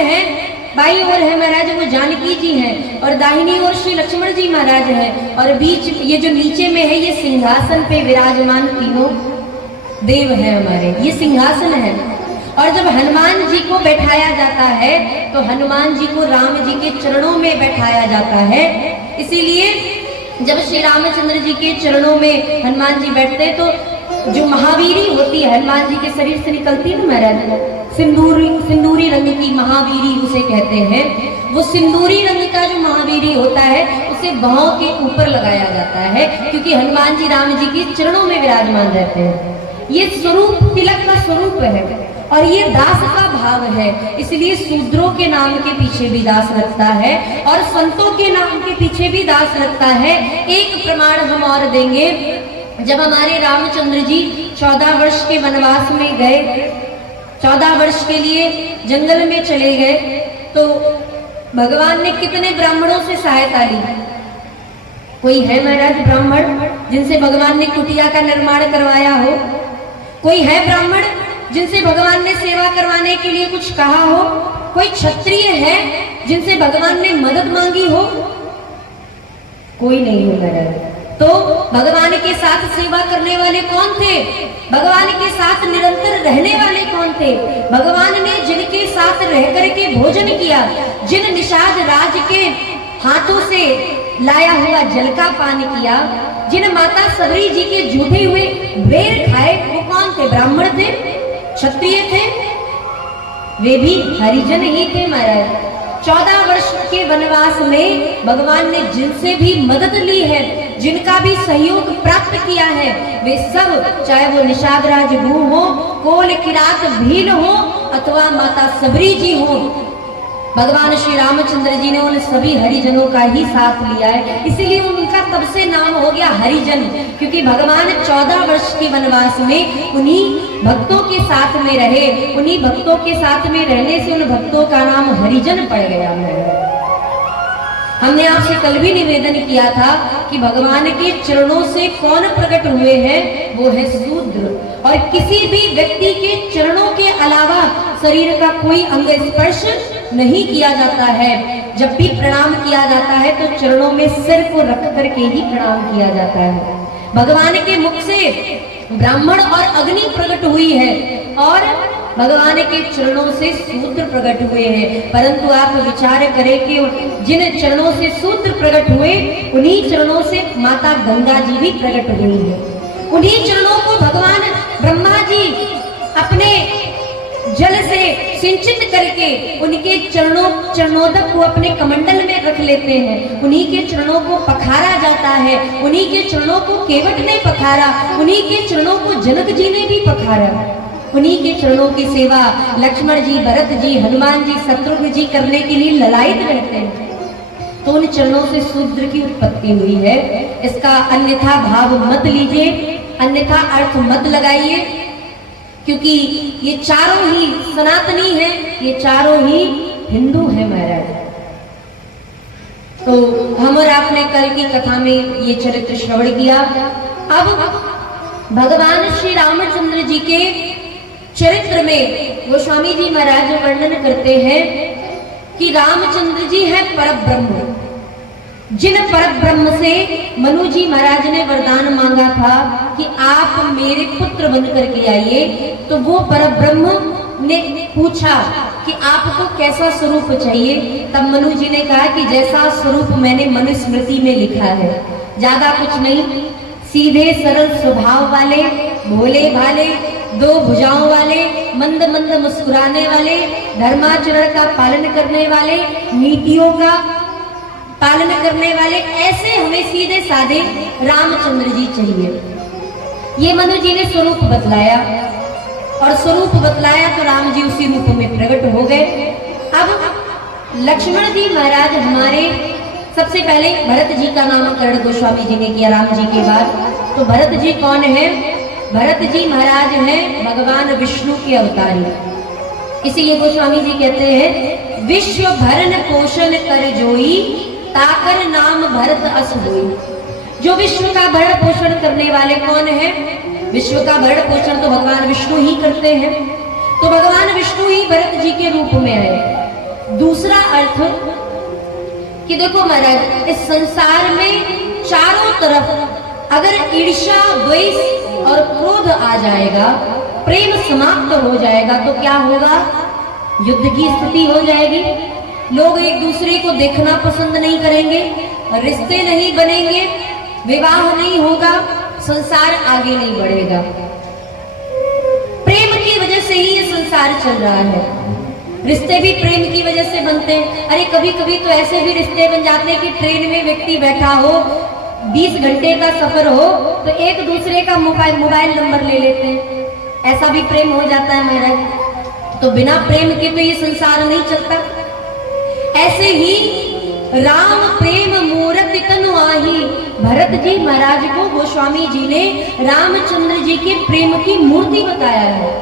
है महाराज वो जानकी जी हैं, और दाहिनी ओर श्री लक्ष्मण जी महाराज हैं, और बीच ये जो नीचे में है ये सिंहासन पे विराजमान तीनों देव है हमारे, ये सिंहासन है। और जब हनुमान जी को बैठाया जाता है तो हनुमान जी को राम जी के चरणों में बैठाया जाता है। इसीलिए जब श्री रामचंद्र जी के चरणों में हनुमान जी बैठते हैं तो जो महावीरी होती है हनुमान जी के शरीर से निकलती है ना महाराज, सिंदूरी रंग की महावीरी उसे कहते हैं। वो सिंदूरी रंग का जो महावीरी होता है उसे बाहों के ऊपर लगाया जाता है, क्योंकि हनुमान जी राम जी के चरणों में विराजमान रहते हैं। ये स्वरूप तिलक का स्वरूप है और ये दास का भाव है, इसलिए शूद्रों के नाम के पीछे भी दास लगता है और संतों के नाम के पीछे भी दास लगता है। एक प्रमाण हम और देंगे, जब हमारे रामचंद्र जी 14 वर्ष के वनवास में गए, 14 वर्ष के लिए जंगल में चले गए, तो भगवान ने कितने ब्राह्मणों से सहायता ली? कोई है महाराज ब्राह्मण जिनसे भगवान ने कुटिया का निर्माण करवाया हो? कोई है ब्राह्मण जिनसे भगवान ने सेवा करवाने के लिए कुछ कहा हो? कोई क्षत्रिय है जिनसे भगवान ने मदद मांगी हो? कोई नहीं है महाराज। तो भगवान के साथ सेवा करने वाले कौन थे? भगवान के साथ निरंतर रहने वाले कौन थे? भगवान ने जिनके साथ रह करके भोजन किया, जिन निषाद राज के हाथों से लाया हुआ जल का पान किया, जिन माता सबरी जी के जूठे हुए बेर खाए, वो कौन थे? ब्राह्मण थे? क्षत्रिय थे? वे भी हरिजन ही थे महाराज। 14 वर्ष के वनवास में भगवान ने जिनसे भी मदद ली है, जिनका भी सहयोग प्राप्त किया है, वे सब, चाहे वो निषाद राज भू हो, कोल किरात भील हो अथवा माता सबरी जी हो, भगवान श्री रामचंद्र जी ने उन सभी हरिजनों का ही साथ लिया है। इसीलिए उनका तब से नाम हो गया हरिजन, क्योंकि भगवान 14 वर्ष के वनवास में उन्हीं भक्तों के साथ में रहे, उन्हीं भक्तों के साथ में रहने से उन भक्तों का नाम हरिजन पड़ गया है। हमने आपसे कल भी निवेदन किया था कि भगवान के चरणों से कौन प्रकट हुए हैं? वो है शूद्र, और किसी भी व्यक्ति के चरणों के अलावा शरीर का कोई अंग स्पर्श नहीं किया जाता है। जब भी प्रणाम किया जाता है तो चरणों में सिर को रख करके ही प्रणाम किया जाता है। भगवान के मुख से ब्राह्मण और अग्नि प्रकट हुई है और भगवान के चरणों से शूद्र प्रकट हुए हैं। परंतु आप विचार करें कि जिन चरणों से शूद्र प्रकट हुए, उन्हीं चरणों से माता गंगा जी भी प्रकट हुई है। उन्हीं चरणों को भगवान ब्रह्मा जी अपने जल से सिंचित करके उनके चरणोदक को अपने कमंडल में रख लेते हैं। उन्हीं के चरणों को पखारा जाता है, उन्हीं के चरणों को केवट ने पखारा, उन्हीं के चरणों को जनक जी ने भी पखारा। उन्हीं के चरणों की सेवा लक्ष्मण जी, भरत जी, हनुमान जी, शत्रुघ्न जी करने के लिए ललायित रहते हैं। तो उन चरणों से शूद्र की उत्पत्ति हुई है। इसका अन्यथा भाव मत लीजिए, अन्यथा अर्थ मत लगाइए, क्योंकि ये चारों ही सनातनी हैं, ये चारों ही हिंदू हैं महाराज। तो हम और आपने कल की कथा में ये चरित्र श्रवण किया। अब भगवान श्री रामचंद्र जी के चरित्र में गोस्वामी जी महाराज वर्णन करते हैं कि रामचंद्र जी है परब्रह्म। जिन परब्रह्म से मनु जी महाराज ने वरदान मांगा था कि आप मेरे पुत्र बन करके आइए, तो वो परब्रह्म ने पूछा कि आपको कैसा स्वरूप चाहिए। तब मनु जी ने कहा कि जैसा स्वरूप मैंने मनुस्मृति में लिखा है, ज्यादा कुछ नहीं, सीधे सरल स्वभाव वाले, भोले भाले, 2 भुजाओं वाले, मंद मंद मुस्कुराने वाले, धर्माचरण का पालन करने वाले, नीतियों का पालन करने वाले, ऐसे हमें सीधे साधे रामचंद्र जी चाहिए। ये मनु जी ने स्वरूप बतलाया। और स्वरूप बतलाया तो राम जी उसी रूप में प्रकट हो गए। अब लक्ष्मण जी महाराज हमारे सबसे पहले भरत जी का नामकरण गोस्वामी जी ने किया राम जी के बाद। तो भरत जी कौन है? भरत जी महाराज हैं भगवान विष्णु के अवतारी। इसीलिए गोस्वामी जी कहते हैं विश्व भरण पोषण कर जोई ताकर नाम भरत अस होई। जो विश्व का भरण पोषण करने वाले कौन है? विश्व का भरण पोषण तो भगवान विष्णु ही करते हैं। तो भगवान विष्णु ही भरत जी के रूप में आए। दूसरा अर्थ कि देखो महाराज इस संसार में चारों तरफ अगर ईर्ष्या द्वेष और क्रोध आ जाएगा, प्रेम समाप्त हो जाएगा तो क्या होगा? युद्ध की स्थिति हो जाएगी। लोग एक दूसरे को देखना पसंद नहीं करेंगे, रिश्ते नहीं बनेंगे, विवाह नहीं होगा, संसार आगे नहीं बढ़ेगा। प्रेम की वजह से ही ये संसार चल रहा है। रिश्ते भी प्रेम की वजह से बनते हैं। अरे कभी कभी तो ऐसे भी रिश्ते बन जाते हैं कि ट्रेन में व्यक्ति बैठा हो, 20 घंटे का सफर हो तो एक दूसरे का मोबाइल नंबर ले लेते हैं। ऐसा भी प्रेम हो जाता है महाराज। तो बिना प्रेम के तो ये संसार नहीं चलता। ऐसे ही राम प्रेम मूर्ति तनु आही, भरत जी महाराज को गोस्वामी जी ने रामचंद्र जी के प्रेम की मूर्ति बताया है।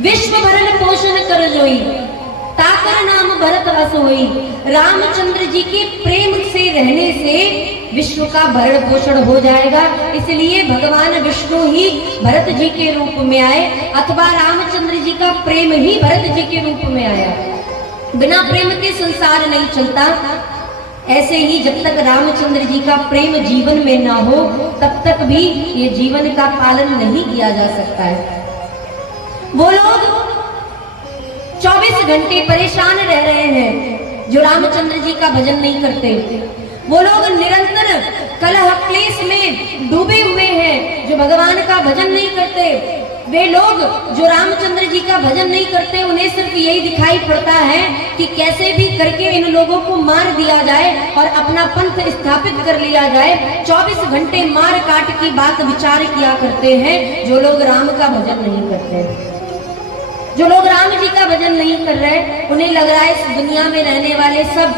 विश्व भरण पोषण कर जोई ताकर नाम भरत अस होई। रामचंद्र जी के प्रेम से रहने से विश्व का भरण पोषण हो जाएगा। इसलिए भगवान विष्णु ही भरत जी के रूप में आए, अथवा रामचंद्र जी का प्रेम ही भरत जी के रूप में आया। बिना प्रेम के संसार नहीं चलता। ऐसे ही जब तक रामचंद्र जी का प्रेम जीवन में ना हो तब तक भी ये जीवन का पालन नहीं किया जा सकता है। वो लोग 24 घंटे परेशान रह रहे हैं जो रामचंद्र जी का भजन नहीं करते। वो लोग निरंतर कलह क्लेश में डूबे हुए हैं जो भगवान का भजन नहीं करते। वे लोग जो रामचंद्र जी का भजन नहीं करते, उन्हें सिर्फ यही दिखाई पड़ता है कि कैसे भी करके इन लोगों को मार दिया जाए और अपना पंथ स्थापित कर लिया जाए। 24 घंटे मार काट की बात विचार किया करते हैं जो लोग राम का भजन नहीं करते। जो लोग राम जी का भजन नहीं कर रहे, उन्हें लग रहा है इस दुनिया में रहने वाले सब,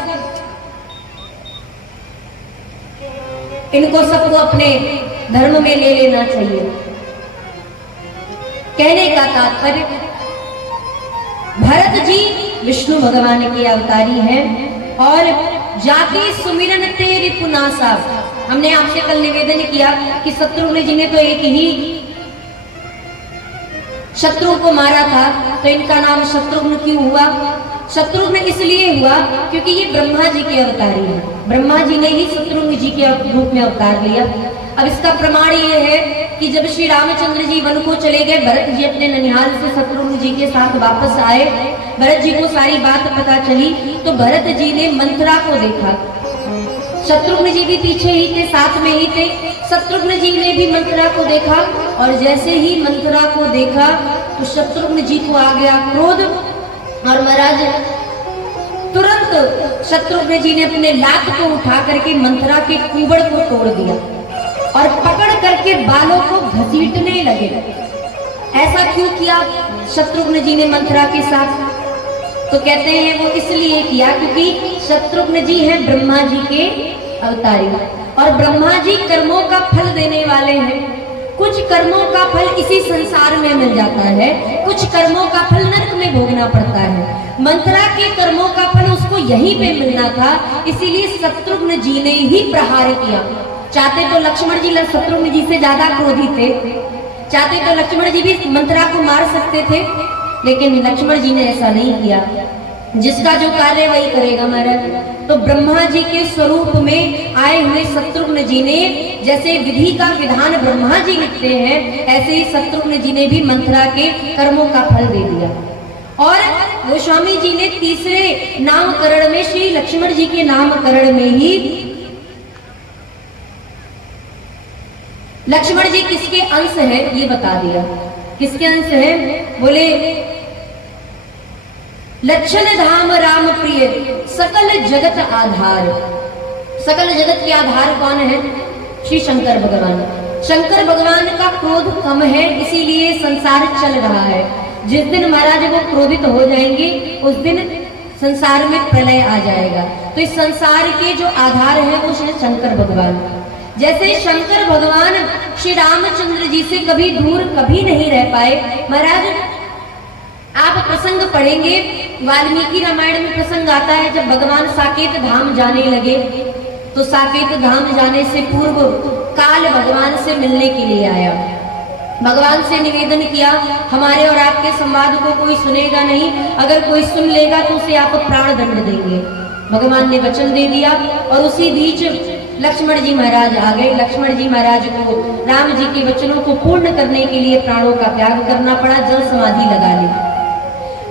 इनको सबको अपने धर्म में ले लेना चाहिए। कहने का तात्पर्य, भरत जी विष्णु भगवान के अवतारी हैं और जाति सुमिरन तेरी पुनासा। हमने आपसे कल निवेदन किया कि शत्रुघ्न जी ने तो एक ही शत्रु को मारा था, तो इनका नाम शत्रुघ्न क्यों हुआ? शत्रुघ्न इसलिए हुआ क्योंकि ये ब्रह्मा जी के अवतारी हैं। ब्रह्मा जी ने ही शत्रुघ्न जी के रूप में अवतार लिया। अब इसका प्रमाण ये है कि जब श्री रामचंद्र जी वन को चले गए, भरत जी अपने ननिहाल से शत्रुघ्न जी के साथ वापस आए। भरत जी को सारी बात पता चली तो भरत जी ने मंथरा को देखा। शत्रुघ्न जी भी पीछे ही थे, साथ में ही थे। शत्रुघ्न जी ने भी मंथरा को देखा और जैसे ही मंथरा को देखा तो शत्रुघ्न जी को आ गया क्रोध और महाराज तुरंत शत्रुघ्न जी ने अपने लात को उठा करके मंथरा के कुबड़ को तोड़ दिया और पकड़ करके बालों को घसीटने लगे। ऐसा क्यों किया शत्रुघ्न जी ने मंथरा के साथ? तो कहते हैं वो इसलिए किया क्योंकि शत्रुघ्न जी हैं ब्रह्मा जी के अवतारी और ब्रह्मा जी कर्मों का फल देने वाले हैं। कुछ कर्मों का फल इसी संसार में मिल जाता है, कुछ कर्मों का फल नरक में भोगना पड़ता है। मंथरा के कर्मों का फल उसको यहीं पे मिलना था, इसीलिए शत्रुघ्न जी ने ही प्रहार किया। चाहते तो लक्ष्मण जी शत्रुघ्न जी से ज्यादा क्रोधी थे, चाहते तो लक्ष्मण जी भी मंथरा को मार सकते थे, लेकिन लक्ष्मण जी ने ऐसा नहीं किया। जिसका जो कार्य वही करेगा महाराज। तो ब्रह्मा जी के स्वरूप में आए हुए शत्रुघ्न जी ने, जैसे विधि का विधान ब्रह्मा जी लिखते हैं, ऐसे ही शत्रुघ्न जी ने भी मंथरा के कर्मों का फल दे दिया। और गोस्वामी जी ने तीसरे नामकरण में श्री लक्ष्मण जी के नामकरण में ही लक्ष्मण जी किसके अंश है ये बता दिया। किसके अंश है? बोले लक्षण धाम राम प्रिय सकल जगत आधार। सकल जगत के आधार कौन है? श्री शंकर भगवान। शंकर भगवान का क्रोध कम है, इसीलिए संसार चल रहा है। जिस दिन महाराज वो क्रोधित हो जाएंगे उस दिन संसार में प्रलय आ जाएगा। तो इस संसार के जो आधार है वो है शंकर भगवान। जैसे शंकर भगवान श्री रामचंद्र जी से कभी दूर कभी नहीं रह पाए। महाराज आप प्रसंग पढ़ेंगे, वाल्मीकि रामायण में प्रसंग आता है जब भगवान साकेत धाम जाने लगे, तो साकेत धाम जाने से पूर्व काल भगवान से मिलने के लिए आया। भगवान से निवेदन किया, हमारे और आपके संवाद को कोई सुनेगा नहीं, अगर कोई सुन लेगा तो उसे आप प्राण दंड देंगे। भगवान ने वचन दे दिया और उसी बीच लक्ष्मण जी महाराज आ गए। लक्ष्मण जी महाराज को राम जी के वचनों को पूर्ण करने के लिए प्राणों का त्याग करना पड़ा, जल समाधि लगा ली।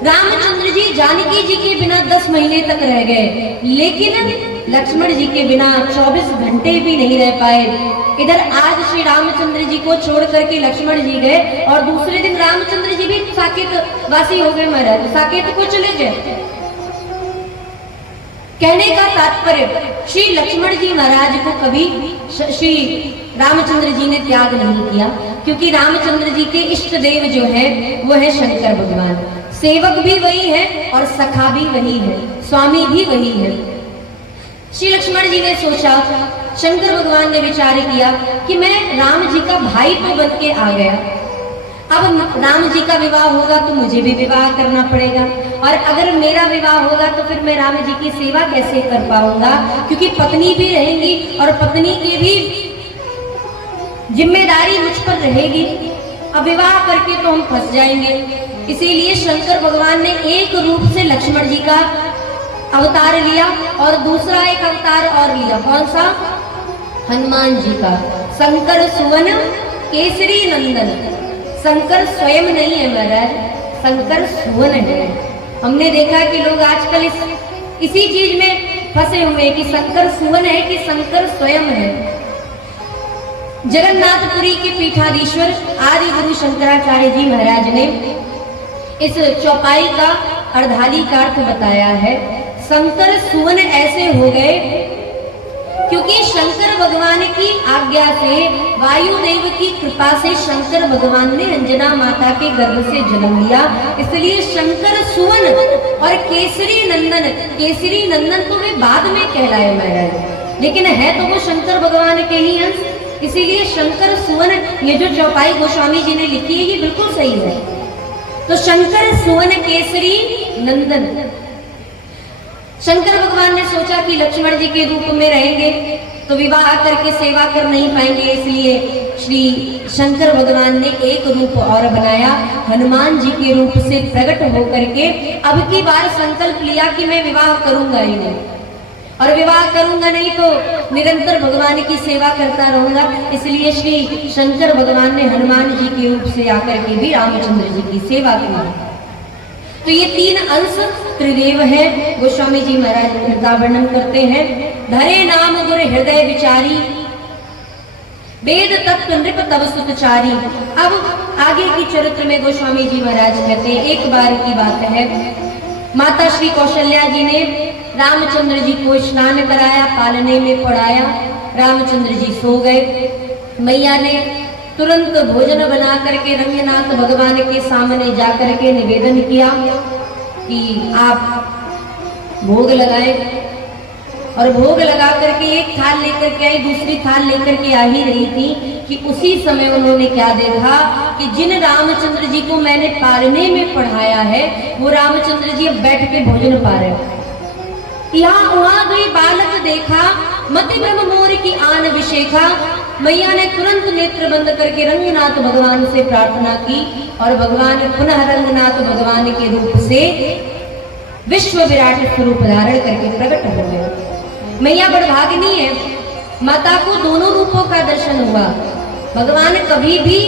रामचंद्र जी जानकी जी के बिना 10 महीने तक रह गए, लेकिन लक्ष्मण जी के बिना 24 घंटे भी नहीं रह पाए। इधर आज श्री रामचंद्र जी को छोड़ करके लक्ष्मण जी गए और दूसरे दिन रामचंद्र जी भी साकेत वासी हो गए महाराज, साकेत को चले गए। कहने का तात्पर्य श्री लक्ष्मण जी महाराज को कभी श्री रामचंद्र जी ने त्याग नहीं किया, क्योंकि रामचंद्र जी के इष्ट देव जो है वो है शंकर भगवान। सेवक भी वही है और सखा भी वही है, स्वामी भी वही है। श्री लक्ष्मण जी ने सोचा, शंकर भगवान ने विचार किया कि मैं राम जी का भाई तो बन के आ गया, अब राम जी का विवाह होगा तो मुझे भी विवाह करना पड़ेगा, और अगर मेरा विवाह होगा तो फिर मैं राम जी की सेवा कैसे कर पाऊंगा, क्योंकि पत्नी भी रहेंगी और पत्नी की भी जिम्मेदारी मुझ पर रहेगी। अब विवाह करके तो हम फंस जाएंगे। इसीलिए शंकर भगवान ने एक रूप से लक्ष्मण जी का अवतार लिया और दूसरा एक अवतार और लिया। कौन सा? हनुमान जी का। शंकर सुवन केसरी नंदन। शंकर स्वयं नहीं है महाराज, शंकर सुवन है। हमने देखा कि लोग आजकल इसी चीज में फंसे हुए हैं कि शंकर सुवन है कि शंकर स्वयं है। जगन्नाथपुरी के पीठाधीश्वर आदि गुरु शंकराचार्य जी महाराज ने इस चौपाई का अर्धाली का अर्थ बताया है। शंकर सुवन ऐसे हो गए क्योंकि शंकर भगवान की आज्ञा से, वायुदेव की कृपा से शंकर भगवान ने अंजना माता के गर्भ से जन्म लिया, इसलिए शंकर सुवन और केसरी नंदन। केसरी नंदन तो वे बाद में कहलाए महाराज, लेकिन है तो वो शंकर भगवान के ही अंश, इसीलिए शंकर सुवन। ये जो चौपाई गोस्वामी जी ने लिखी है ये बिल्कुल सही है। तो शंकर सुवन केसरी नंदन। शंकर भगवान ने सोचा कि लक्ष्मण जी के रूप में रहेंगे तो विवाह करके सेवा कर नहीं पाएंगे, इसलिए श्री शंकर भगवान ने एक रूप और बनाया, हनुमान जी के रूप से प्रकट होकर के अब की बार संकल्प लिया कि मैं विवाह करूंगा ही नहीं, और विवाह करूंगा नहीं तो निरंतर भगवान की सेवा करता रहूंगा। इसलिए श्री शंकर भगवान ने हनुमान जी के रूप से आकर के भी रामचंद्र जी की सेवा की। तो ये 3 अंश त्रिदेव है। गोस्वामी जी महाराज इनका वर्णन करते हैं। धरे नाम गुर हृदय विचारी, वेद तत्व नृप तब सुतचारी। अब आगे की चरित्र में गोस्वामी जी महाराज कहते हैं, एक बार की बात है, माता श्री कौशल्या जी ने रामचंद्र जी को स्नान कराया, पालने में पड़ाया। रामचंद्र जी सो गए। मैया ने तुरंत भोजन बना करके रंगनाथ भगवान के सामने जाकर के निवेदन किया कि आप भोग लगाएं, और भोग लगा करके एक थाल लेकर के आई, दूसरी थाल लेकर के आ ही रही थी कि उसी समय उन्होंने क्या देखा कि जिन रामचंद्र जी को मैंने पालने में पढ़ाया है वो रामचंद्र जी अब बैठ के भोजन पा रहे हैं। यहाँ वहां गई बालक देखा, मति ब्रह्म मोर की आन विशेखा। मैया ने तुरंत नेत्र बंद करके रंगनाथ भगवान से प्रार्थना की और भगवान पुनः रंगनाथ भगवान के रूप से विश्व विराट स्वरूप धारण करके प्रकट हो गए। मैया बड़भागिनी है, माता को दोनों रूपों का दर्शन हुआ। भगवान कभी भी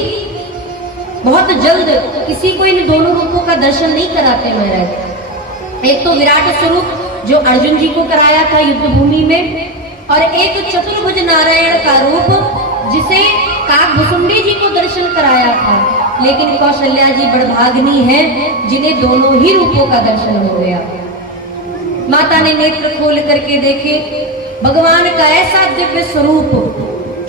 बहुत जल्द किसी को इन दोनों रूपों का दर्शन नहीं कराते महाराज। एक तो विराट स्वरूप जो अर्जुन जी को कराया था युद्ध भूमि में, और एक चतुर्भुज नारायण का रूप जिसे काकभुसुंडी जी को दर्शन कराया था। लेकिन कौशल्या जी बड़भागिनी है जिन्हें दोनों ही रूपों का दर्शन हो गया। माता ने नेत्र खोल करके देखे भगवान का ऐसा दिव्य स्वरूप,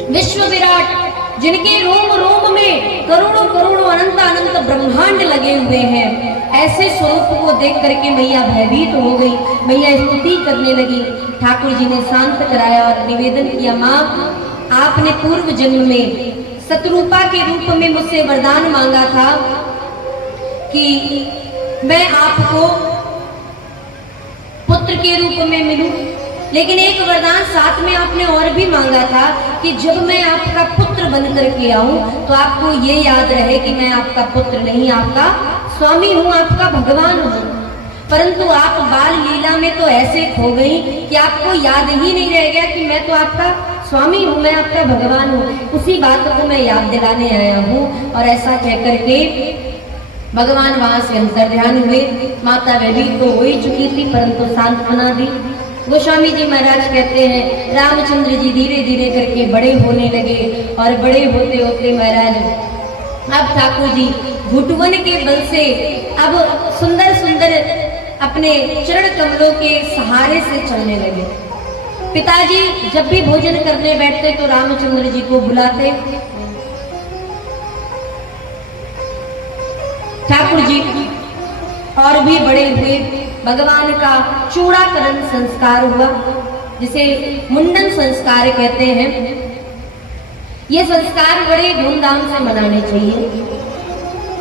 विश्व विराट, जिनके रोम रोम में करोड़ों करोड़ों अनंत अनंत ब्रह्मांड लगे हुए हैं, ऐसे स्वरूप को देख करके मैया भयभीत हो गई। मैया स्तुति करने लगी। ठाकुर जी ने शांत कराया और निवेदन किया, माँ आपने पूर्व जन्म में शत्रुपा के रूप में मुझसे वरदान मांगा था कि मैं आपको पुत्र के रूप में मिलूं, लेकिन एक वरदान साथ में आपने और भी मांगा था कि जब मैं आपका पुत्र बन करके आऊं तो आपको ये याद रहे कि मैं आपका पुत्र नहीं, आपका स्वामी हूं, आपका भगवान हूं। परंतु आप बाल लीला में तो ऐसे खो गई कि आपको याद ही नहीं रह गया कि मैं तो आपका स्वामी हूं, मैं आपका भगवान हूं। उसी बात को मैं याद दिलाने आया हूं। और ऐसा कहकर के भगवान वहां से अंतर्ध्यान हुए। माता भयभीत तो हो ही चुकी थी, परंतु शांत बना दी। गोस्वामी जी महाराज कहते हैं रामचंद्र जी धीरे धीरे करके बड़े होने लगे और बड़े होते होते महाराज अब ठाकुर जी घुटवन के बल से अब सुंदर सुंदर अपने चरण कमलों के सहारे से चलने लगे। पिताजी जब भी भोजन करने बैठते तो रामचंद्र जी को बुलाते। ठाकुर जी और भी बड़े हुए, भगवान का चूड़ाकरण संस्कार हुआ, जिसे मुंडन संस्कार कहते हैं। ये संस्कार बड़े धूमधाम से मनाने चाहिए।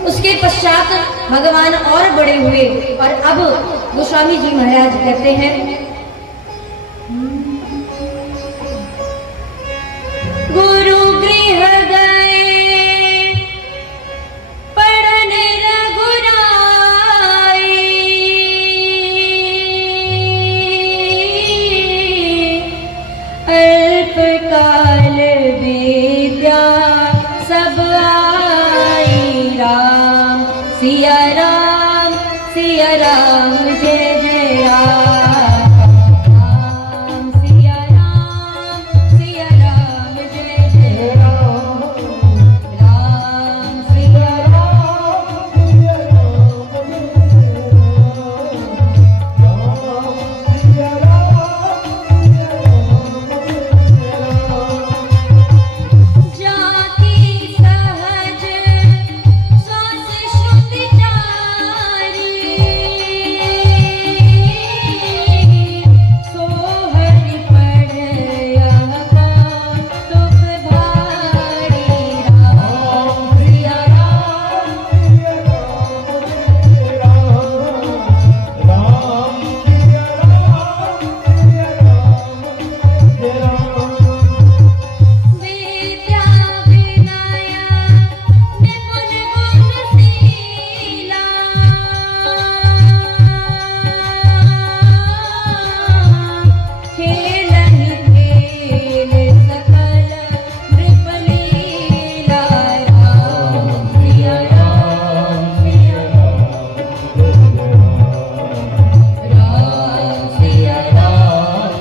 उसके पश्चात भगवान और बड़े हुए और अब गोस्वामी जी महाराज कहते हैं, गुरु गृह गए पढ़न रघुराई, अल्प काल विद्या सब आई, राम सिया राम जय जय राम, राम सिया राम जय जय राम, राम सिया जाति सहज श्वास श्रुति जारी, सोहर पढ़ यह काम सुख भारी, राम सिया विद्या विनय निपुण गुणशीला, खेलहि खेल सकल नृपलीला, राम सिया राम सिया राम सिया राम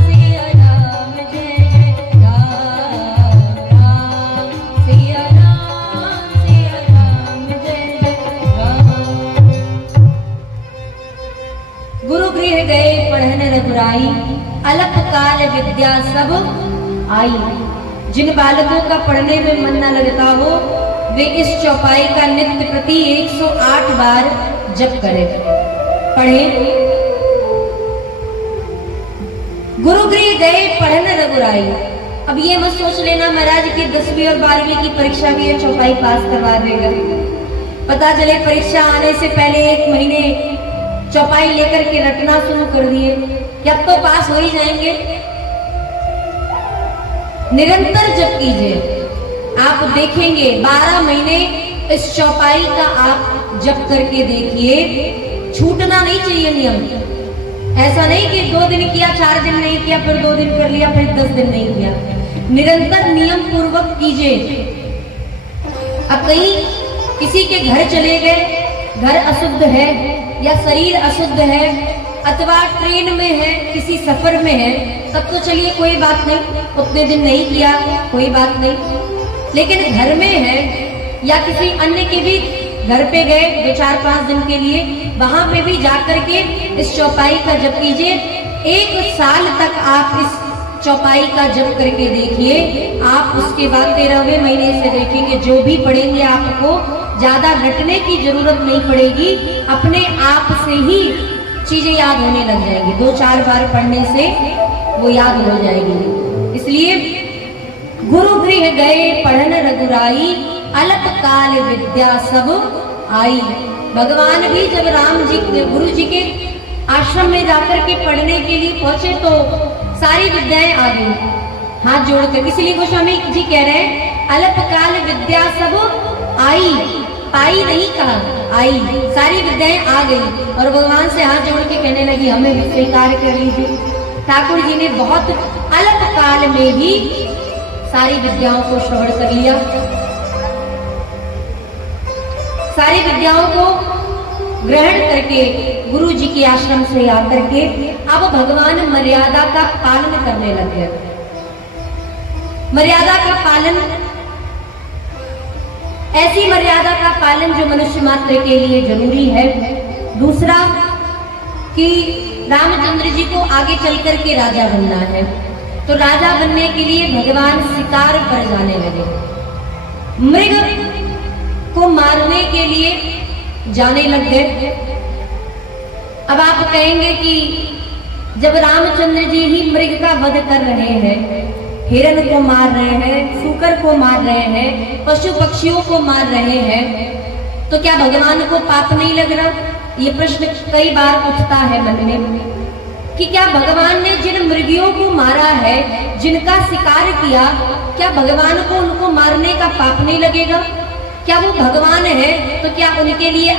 सिया राम जय जय राम, राम सिया राम जय जय राम। गुरु गृह गए पढ़न रघुराई, अल्प काल विद्या सब आई। जिन बालकों का पढ़ने में मन न लगता हो वे इस चौपाई का नित्य प्रति 108 बार जप करें, पढ़ें। गुरु गृह गए पढ़न रघुराई। अब ये मत सोच लेना महाराज की 10वीं और 12वीं की परीक्षा भी ये चौपाई पास करवा देगा। पता चले परीक्षा आने से पहले 1 महीने चौपाई लेकर के रटना शुरू कर दिए कि अब तो पास हो ही जाएंगे। निरंतर जप कीजिए, आप देखेंगे 12 महीने इस चौपाई का आप जप करके देखिए, छूटना नहीं चाहिए नियम। ऐसा नहीं कि 2 दिन किया, 4 दिन नहीं किया, फिर 2 दिन कर लिया, फिर 10 दिन नहीं किया। निरंतर नियम पूर्वक कीजिए। अब कहीं किसी के घर चले गए, घर अशुद्ध है या शरीर अशुद्ध है अथवा ट्रेन में है, किसी सफर में है, तब तो चलिए कोई बात नहीं, उतने दिन नहीं किया कोई बात नहीं। लेकिन घर में है या किसी अन्य के भी घर पे गए 2-4-5 दिन के लिए, वहां पे भी जाकर के इस चौपाई का जप कीजिए। 1 साल तक आप इस चौपाई का जप करके देखिए। आप उसके बाद 13वें महीने से देखेंगे, जो भी पढ़ेंगे आपको ज्यादा रटने की जरूरत नहीं पड़ेगी, अपने आप से ही चीजें याद होने लग जाएंगी। 2-4 बार पढ़ने से वो याद हो जाएगी। इसलिए गुरु गृह गए पढ़न रघुराई, अल्प काल विद्या सब आई। भगवान भी जब राम जी गुरु जी के आश्रम में जाकर के पढ़ने के लिए पहुंचे तो सारी विद्याएं आ गई हाथ जोड़कर। इसलिए गोस्वामी जी कह रहे हैं अल्पकाल विद्या सब आई, पाई नहीं कहा, आई, सारी विद्याएं आ गई। और भगवान से हाथ जोड़ के कहने लगी हमें भी स्वीकार कर लीजिए। ठाकुर जी ने बहुत अल्पकाल में ही सारी विद्याओं को श्रवण कर लिया, सारी विद्याओं को ग्रहण करके गुरु जी के आश्रम से आकर के अब भगवान मर्यादा का पालन करने लग गए। मर्यादा का पालन, ऐसी मर्यादा का पालन जो मनुष्य मात्र के लिए जरूरी है। दूसरा कि रामचंद्र जी को आगे चलकर के राजा बनना है, तो राजा बनने के लिए भगवान शिकार पर जाने लगे, मृग को मारने के लिए जाने लग गए। अब आप कहेंगे कि जब रामचंद्र जी ही मृग का वध कर रहे हैं, हिरण को मार रहे हैं, सूकर को मार रहे हैं, पशु पक्षियों को मार रहे हैं, तो क्या भगवान को पाप नहीं लग रहा? ये प्रश्न कई बार उठता है मन में कि क्या भगवान ने जिन मृगियों को मारा है, जिनका शिकार किया, क्या भगवान को उनको मारने का पाप नहीं लगेगा? क्या वो भगवान है तो क्या उनके लिए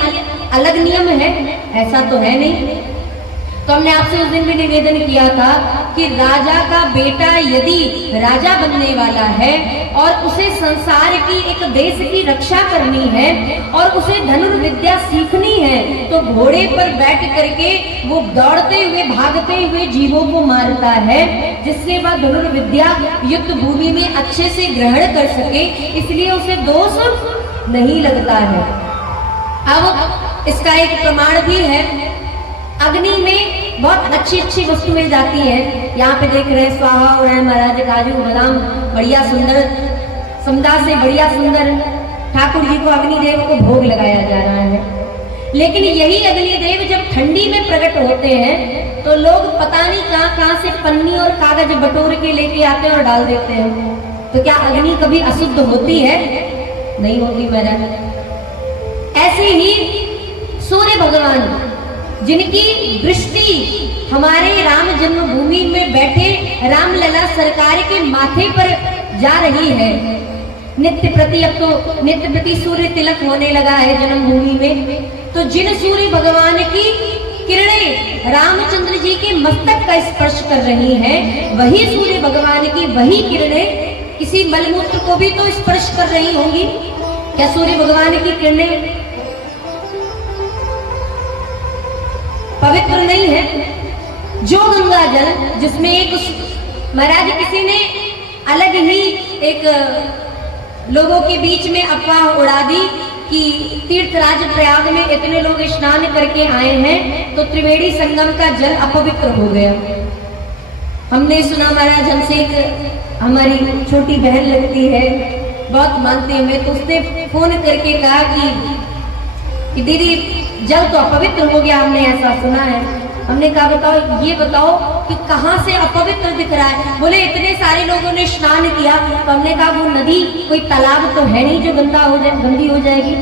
अलग नियम है? ऐसा तो है नहीं। तो हमने आपसे उस दिन भी निवेदन किया था कि राजा का बेटा यदि राजा बनने वाला है और उसे संसार की, एक देश की रक्षा करनी है और उसे धनुर्विद्या सीखनी है, तो घोड़े पर बैठ करके वो दौड़ते हुए, भागते हुए जीवों को मारता है, जिससे वह धनुर्विद्या युद्ध भूमि में अच्छे से ग्रहण कर सके, इसलिए उसे दोष नहीं लगता है। अब इसका एक प्रमाण भी है, अग्नि में बहुत अच्छी अच्छी वस्तुएं जाती हैं। यहाँ पे देख रहे हैं स्वाहा हो रहा है महाराज, काजू बादाम बढ़िया सुंदर, समदा से बढ़िया सुंदर ठाकुर जी को, अग्निदेव को भोग लगाया जा रहा है। लेकिन यही अग्निदेव जब ठंडी में प्रकट होते हैं तो लोग पता नहीं कहाँ से पन्नी और कागज बटोर के लेके आते हैं और डाल देते हैं। तो क्या अग्नि कभी अशुद्ध होती है? नहीं होती महाराज। ऐसे ही सूर्य भगवान, जिनकी दृष्टि हमारे राम जन्मभूमि में बैठे रामलला सरकार के माथे पर जा रही है नित्य प्रति, अब तो नित्य प्रति सूर्य तिलक होने लगा है जन्मभूमि में, तो जिन सूर्य भगवान की किरणें रामचंद्र जी के मस्तक का स्पर्श कर रही हैं, वही सूर्य भगवान की वही किरणें किसी मलमूत्र को भी तो स्पर्श कर रही होंगी। क्या सूर्य भगवान की किरणें पवित्र नहीं है? जो गंगा जल, जिसमें एक महाराज किसी ने अलग ही एक लोगों के बीच में अफवाह उड़ा दी कि तीर्थराज प्रयाग में इतने लोग स्नान करके आए हैं तो त्रिवेणी संगम का जल अपवित्र हो गया। हमने सुना महाराज, हमसे एक हमारी छोटी बहन लगती है, बहुत मानते हैं, तो उसने फोन करके कहा कि दीदी जल तो अपवित्र हो गया, हमने ऐसा सुना है। हमने कहा बताओ, ये बताओ कि कहाँ से अपवित्र दिख रहा है? बोले इतने सारे लोगों ने स्नान किया। तो हमने कहा वो नदी कोई तालाब तो है नहीं जो गंदी हो जाएगी,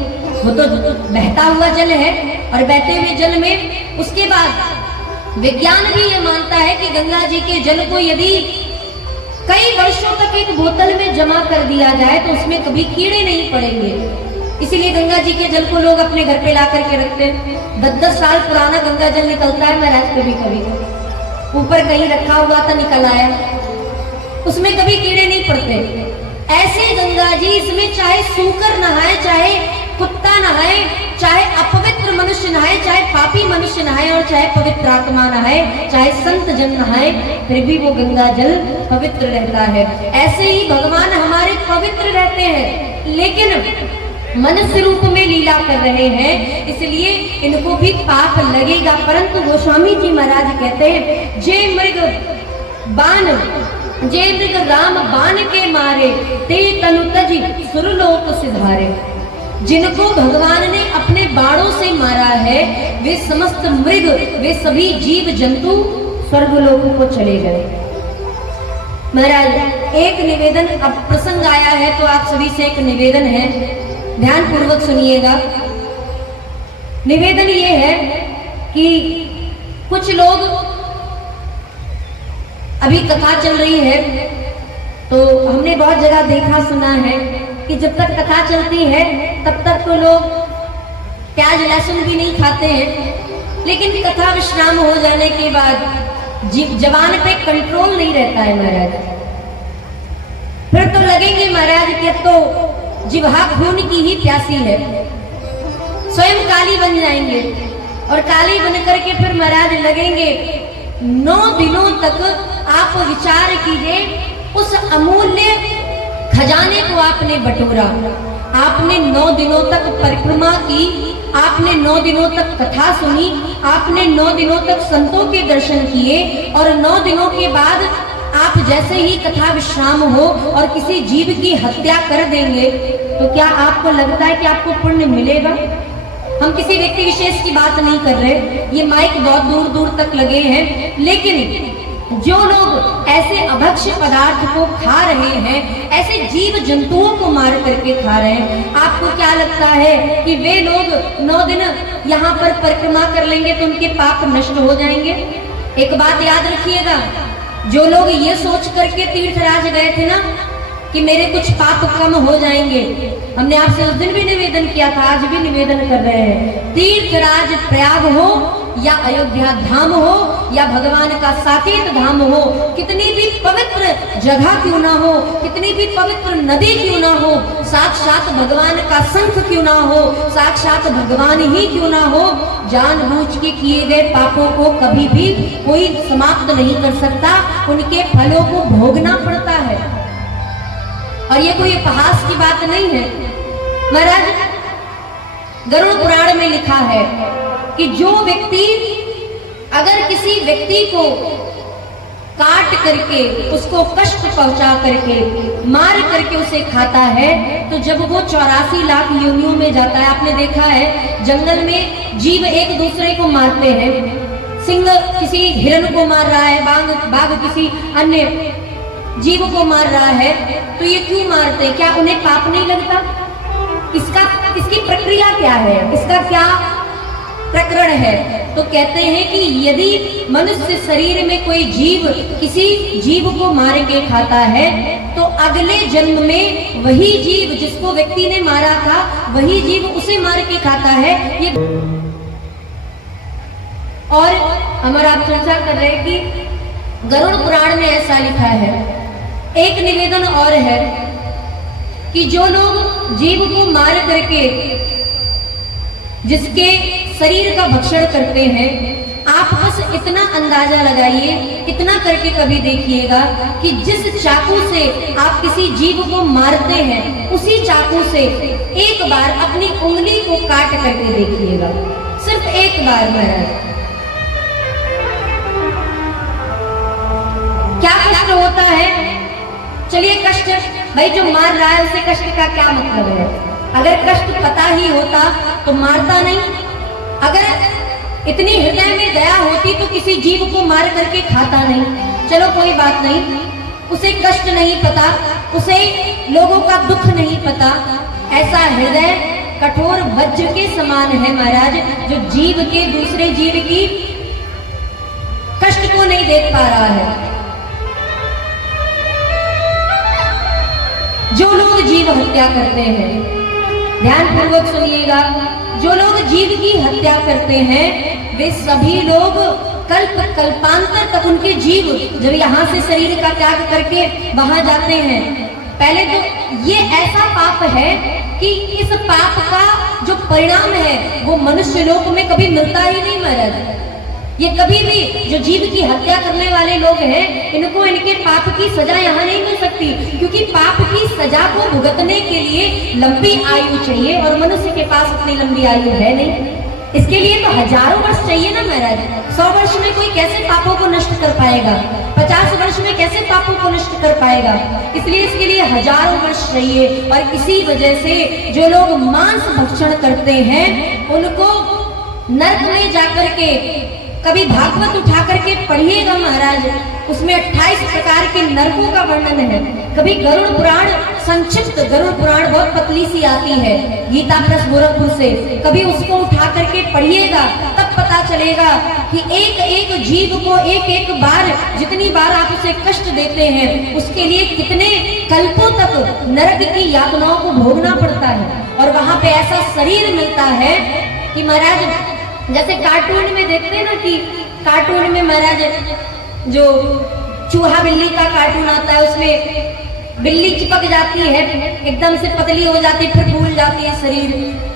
वो तो बहता हुआ जल है। और बहते हुए जल में उसके बाद विज्ञान भी ये मानता है कि गंगा जी के जल को यदि कई वर्षों तक एक बोतल में जमा कर दिया जाए तो उसमें कभी कीड़े नहीं पड़ेंगे। इसीलिए गंगा जी के जल को लोग अपने घर पे ला करके रखते हैं। 10-10 साल पुराना गंगा जल निकलता है महाराज, कभी कभी ऊपर कहीं रखा हुआ था, निकल आया, उसमें कभी कीड़े नहीं पड़ते। ऐसे गंगा जी, इसमें चाहे सूकर नहाए, चाहे कुत्ता नहाए, चाहे अपवित्र मनुष्य नहाए, चाहे पापी मनुष्य नहाए और चाहे पवित्र आत्मा नहाए, चाहे संत जन नहाए, फिर भी वो गंगा जल पवित्र रहता है। ऐसे ही भगवान हमारे पवित्र रहते हैं, लेकिन मनुष्य रूप में लीला कर रहे हैं, इसलिए इनको भी पाप लगेगा। परंतु गोस्वामी जी महाराज कहते हैं, जे मृग राम बाण के मारे, ते तनु तजी सुरलोक सिधारे। जिनको भगवान ने अपने बाणों से मारा है, वे समस्त मृग, वे सभी जीव जंतु स्वर्गलोक को चले गए। महाराज एक निवेदन, अब प्रसंग आया है तो आप सभी से एक निवेदन है, ध्यान पूर्वक सुनिएगा। निवेदन ये है कि कुछ लोग, अभी कथा चल रही है तो हमने बहुत जगह देखा सुना है कि जब तक कथा चलती है तब तक तो लोग प्याज लहसुन भी नहीं खाते हैं, लेकिन कथा विश्राम हो जाने के बाद जबान पे कंट्रोल नहीं रहता है महाराज। फिर तो लगेंगे महाराज के तो जिह्वा खून की ही प्यासी है, स्वयं काली बन जाएंगे और काली बन करके फिर महाराज लगेंगे। 9 दिनों तक आप विचार कीजिए, उस अमूल्य खजाने को आपने बटोरा, आपने 9 दिनों तक परिक्रमा की, आपने 9 दिनों तक कथा सुनी, आपने 9 दिनों तक संतों के दर्शन किए, और 9 दिनों के बाद आप जैसे ही कथा विश्राम हो और किसी जीव की हत्या कर देंगे, तो क्या आपको लगता है कि आपको पुण्य मिलेगा? हम किसी व्यक्ति विशेष की बात नहीं कर रहे, ये माइक बहुत दूर दूर तक लगे हैं, लेकिन जो लोग ऐसे अभक्ष्य पदार्थ को खा रहे हैं, ऐसे जीव जंतुओं को मार करके खा रहे हैं, आपको क्या लगता है कि वे लोग 9 दिन यहाँ पर परिक्रमा कर लेंगे तो उनके पाप नष्ट हो जाएंगे? एक बात याद रखिएगा, जो लोग ये सोच करके तीर्थराज गए थे ना कि मेरे कुछ पाप कम हो जाएंगे, हमने आपसे उस दिन भी निवेदन किया था, आज भी निवेदन कर रहे हैं, तीर्थराज प्रयाग हो या अयोध्या धाम हो या भगवान का साकेत धाम हो, कितनी भी पवित्र जगह क्यों ना हो, कितनी भी पवित्र नदी क्यों ना हो, साक्षात भगवान का शंख क्यों ना हो, साक्षात भगवान ही क्यों ना हो, जानबूझ के किए गए पापों को कभी भी कोई समाप्त नहीं कर सकता, उनके फलों को भोगना पड़ता है। और ये कोई उपहास की बात नहीं है महाराज। गरुड़ पुराण में लिखा है कि जो व्यक्ति अगर किसी व्यक्ति को काट करके, उसको कष्ट पहुंचा करके, मार करके उसे खाता है, तो जब वो 84 लाख योनियों में जाता है, आपने देखा है जंगल में जीव एक दूसरे को मारते हैं, सिंह किसी हिरण को मार रहा है, बाघ किसी अन्य जीव को मार रहा है, तो ये क्यों मारते हैं? क्या उन्हें पाप नहीं लगता? इसकी प्रक्रिया क्या है, इसका क्या प्रकरण है? तो कहते हैं कि यदि मनुष्य शरीर में कोई जीव किसी जीव को मार के खाता है, तो अगले जन्म में वही जीव जिसको व्यक्ति ने मारा था, वही जीव उसे मार के खाता है। ये और हमारा आप चर्चा कर रहे हैं कि गरुड़ पुराण में ऐसा लिखा है। एक निवेदन और है कि जो लोग जीव को मार करके जिसके शरीर का भक्षण करते हैं, आप बस इतना अंदाजा लगाइए, इतना करके कभी देखिएगा कि जिस चाकू से आप किसी जीव को मारते हैं, उसी चाकू से एक बार अपनी उंगली को काट करके देखिएगा, सिर्फ एक बार महाराज। क्या कष्ट होता है? चलिए कष्ट, भाई जो मार रहा है उसे कष्ट का क्या मतलब है? अगर कष्ट पता ही होता तो मारता नहीं। अगर इतनी हृदय में दया होती तो किसी जीव को मार करके खाता नहीं। चलो कोई बात नहीं, उसे कष्ट नहीं पता, उसे लोगों का दुख नहीं पता, ऐसा हृदय कठोर वज्र के समान है महाराज, जो जीव के दूसरे जीव की कष्ट को नहीं देख पा रहा है। जो लोग जीव हत्या करते हैं, ध्यान पूर्वक सुनिएगा, जो लोग जीव की हत्या करते हैं, वे सभी लोग कल्पांतर तक उनके जीव जब यहाँ से शरीर का त्याग करके वहां जाते हैं, पहले तो ये ऐसा पाप है कि इस पाप का जो परिणाम है वो मनुष्य लोक में कभी मिलता ही नहीं महाराज। ये कभी भी जो जीव की हत्या करने वाले लोग हैं, इनको इनके पाप की सजा यहाँ नहीं मिल सकती, क्योंकि पाप की सजा को भुगतने के लिए लंबी आयु चाहिए, और मनुष्य के पास उतनी लंबी आयु है नहीं। इसके लिए तो हजारों वर्ष चाहिए ना महाराज। 100 वर्ष में कोई कैसे पापों को नष्ट कर पाएगा, 50 वर्ष में कैसे पापों को नष्ट कर पाएगा। इसलिए इसके लिए हजारों वर्ष चाहिए। और इसी वजह से जो लोग मांस भक्षण करते हैं उनको नरक में जाकर के, कभी भागवत उठा करके पढ़िएगा महाराज, उसमें 28 प्रकार के नरकों का वर्णन है। कभी गरुड़ पुराण, संक्षिप्त गरुड़ पुराण बहुत पतली सी आती है गीता प्रेस गोरखपुर से, कभी उसको उठा करके पढ़िएगा, तब पता चलेगा कि एक एक जीव को एक एक बार, जितनी बार आप उसे कष्ट देते हैं उसके लिए कितने कल्पों तक नरक की यातनाओं को भोगना पड़ता है। और वहां पे ऐसा शरीर मिलता है कि महाराज, जैसे कार्टून में देखते हैं ना कि कार्टून में महाराज जो चूहा बिल्ली का कार्टून आता है, उसमें बिल्ली चिपक जाती है, एकदम से पतली हो जाती है, फिर फूल जाती है शरीर,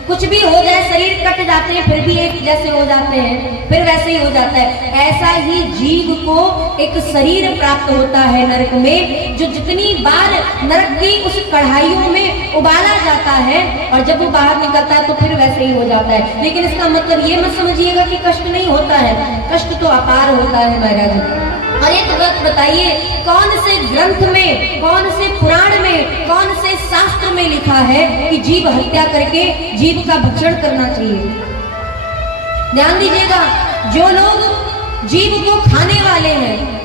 कुछ भी हो जाए शरीर कट जाते हैं, फिर भी एक जैसे हो जाते हैं, फिर वैसे ही हो जाता है। ऐसा ही जीव को एक शरीर प्राप्त होता है नरक में, जो जितनी बार नरक की उस कढ़ाइयों में उबाला जाता है और जब वो बाहर निकलता है तो फिर वैसे ही हो जाता है। लेकिन इसका मतलब ये मत समझिएगा कि कष्ट नहीं होता है, कष्ट तो अपार होता है महाराज। और एक बात बताइए, कौन से ग्रंथ में, कौन से पुराण में, कौन से शास्त्र में लिखा है कि जीव हत्या करके जीव का भक्षण करना चाहिए? ध्यान दीजिएगा, जो लोग जीव को खाने वाले हैं,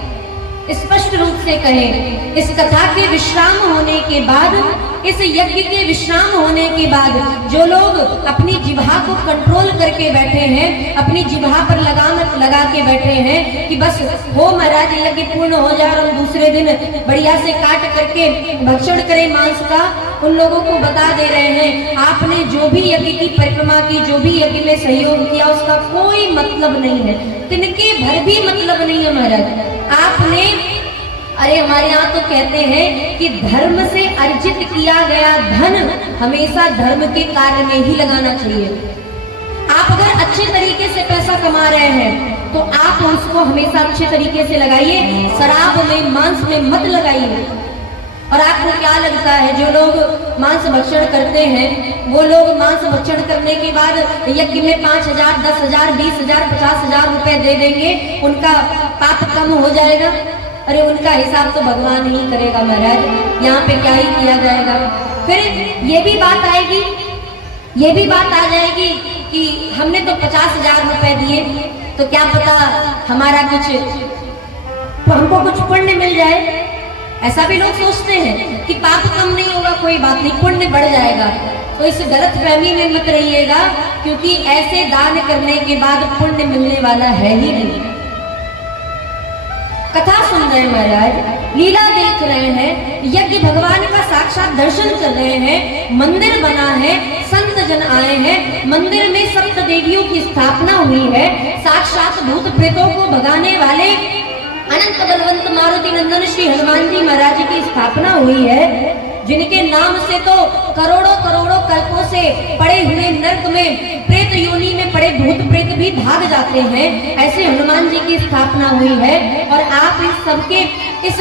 स्पष्ट रूप से कहें, इस कथा के विश्राम होने के बाद, इस यज्ञ के विश्राम होने के बाद जो लोग अपनी जिह्वा को कंट्रोल करके बैठे हैं, अपनी जिह्वा पर लगाम लगा के बैठे हैं कि बस हो महाराज यज्ञ पूर्ण हो जाए और हम दूसरे दिन बढ़िया से काट करके भक्षण करें मांस का, उन लोगों को बता दे रहे हैं आपने जो भी यज्ञ की परिक्रमा की, जो भी यज्ञ में सहयोग किया, उसका कोई मतलब नहीं है, तिनके भर भी मतलब नहीं है महाराज। आपने, अरे हमारे यहाँ तो कहते हैं कि धर्म से अर्जित किया गया धन हमेशा धर्म के कार्य में ही लगाना चाहिए। आप अगर अच्छे तरीके से पैसा कमा रहे हैं तो आप उसको हमेशा अच्छे तरीके से लगाइए, शराब में, मांस में मत लगाइए। और आपको क्या लगता है जो लोग मांस भक्षण करते हैं, वो लोग मांस भक्षण करने के बाद यज्ञ में 5,000, 10,000, 20,000, 50,000 रुपए दे देंगे, उनका पाप कम हो जाएगा? अरे उनका हिसाब तो भगवान ही करेगा महाराज, यहाँ पे क्या ही किया जाएगा। फिर ये भी बात आएगी, ये भी बात आ जाएगी कि हमने तो 50,000 रुपए दिए, तो क्या पता हमारा कुछ, हमको कुछ पुण्य मिल जाए। ऐसा भी लोग सोचते हैं कि पाप कम नहीं होगा, कोई बात नहीं, पुण्य बढ़ जाएगा। तो इस गलत फहमी में मत रहिएगा, क्योंकि ऐसे दान करने के बाद पुण्य मिलने वाला है ही नहीं। कथा सुन रहे हैं महाराज, लीला देख रहे हैं, यज्ञ भगवान का साक्षात दर्शन कर रहे हैं, मंदिर बना है, संत जन आए हैं, मंदिर में सप्त देवियों की स्थापना हुई है, साक्षात भूत प्रेतों को भगाने वाले अनंत बलवंत मारुति नंदन श्री हनुमान जी महाराज की स्थापना हुई है, जिनके नाम से तो करोड़ों करोड़ों कल्पों से पड़े हुए नरक में, प्रेत योनि में पड़े भूत प्रेत भी भाग जाते हैं। ऐसे हनुमान जी की स्थापना हुई है। और आप इस सबके इस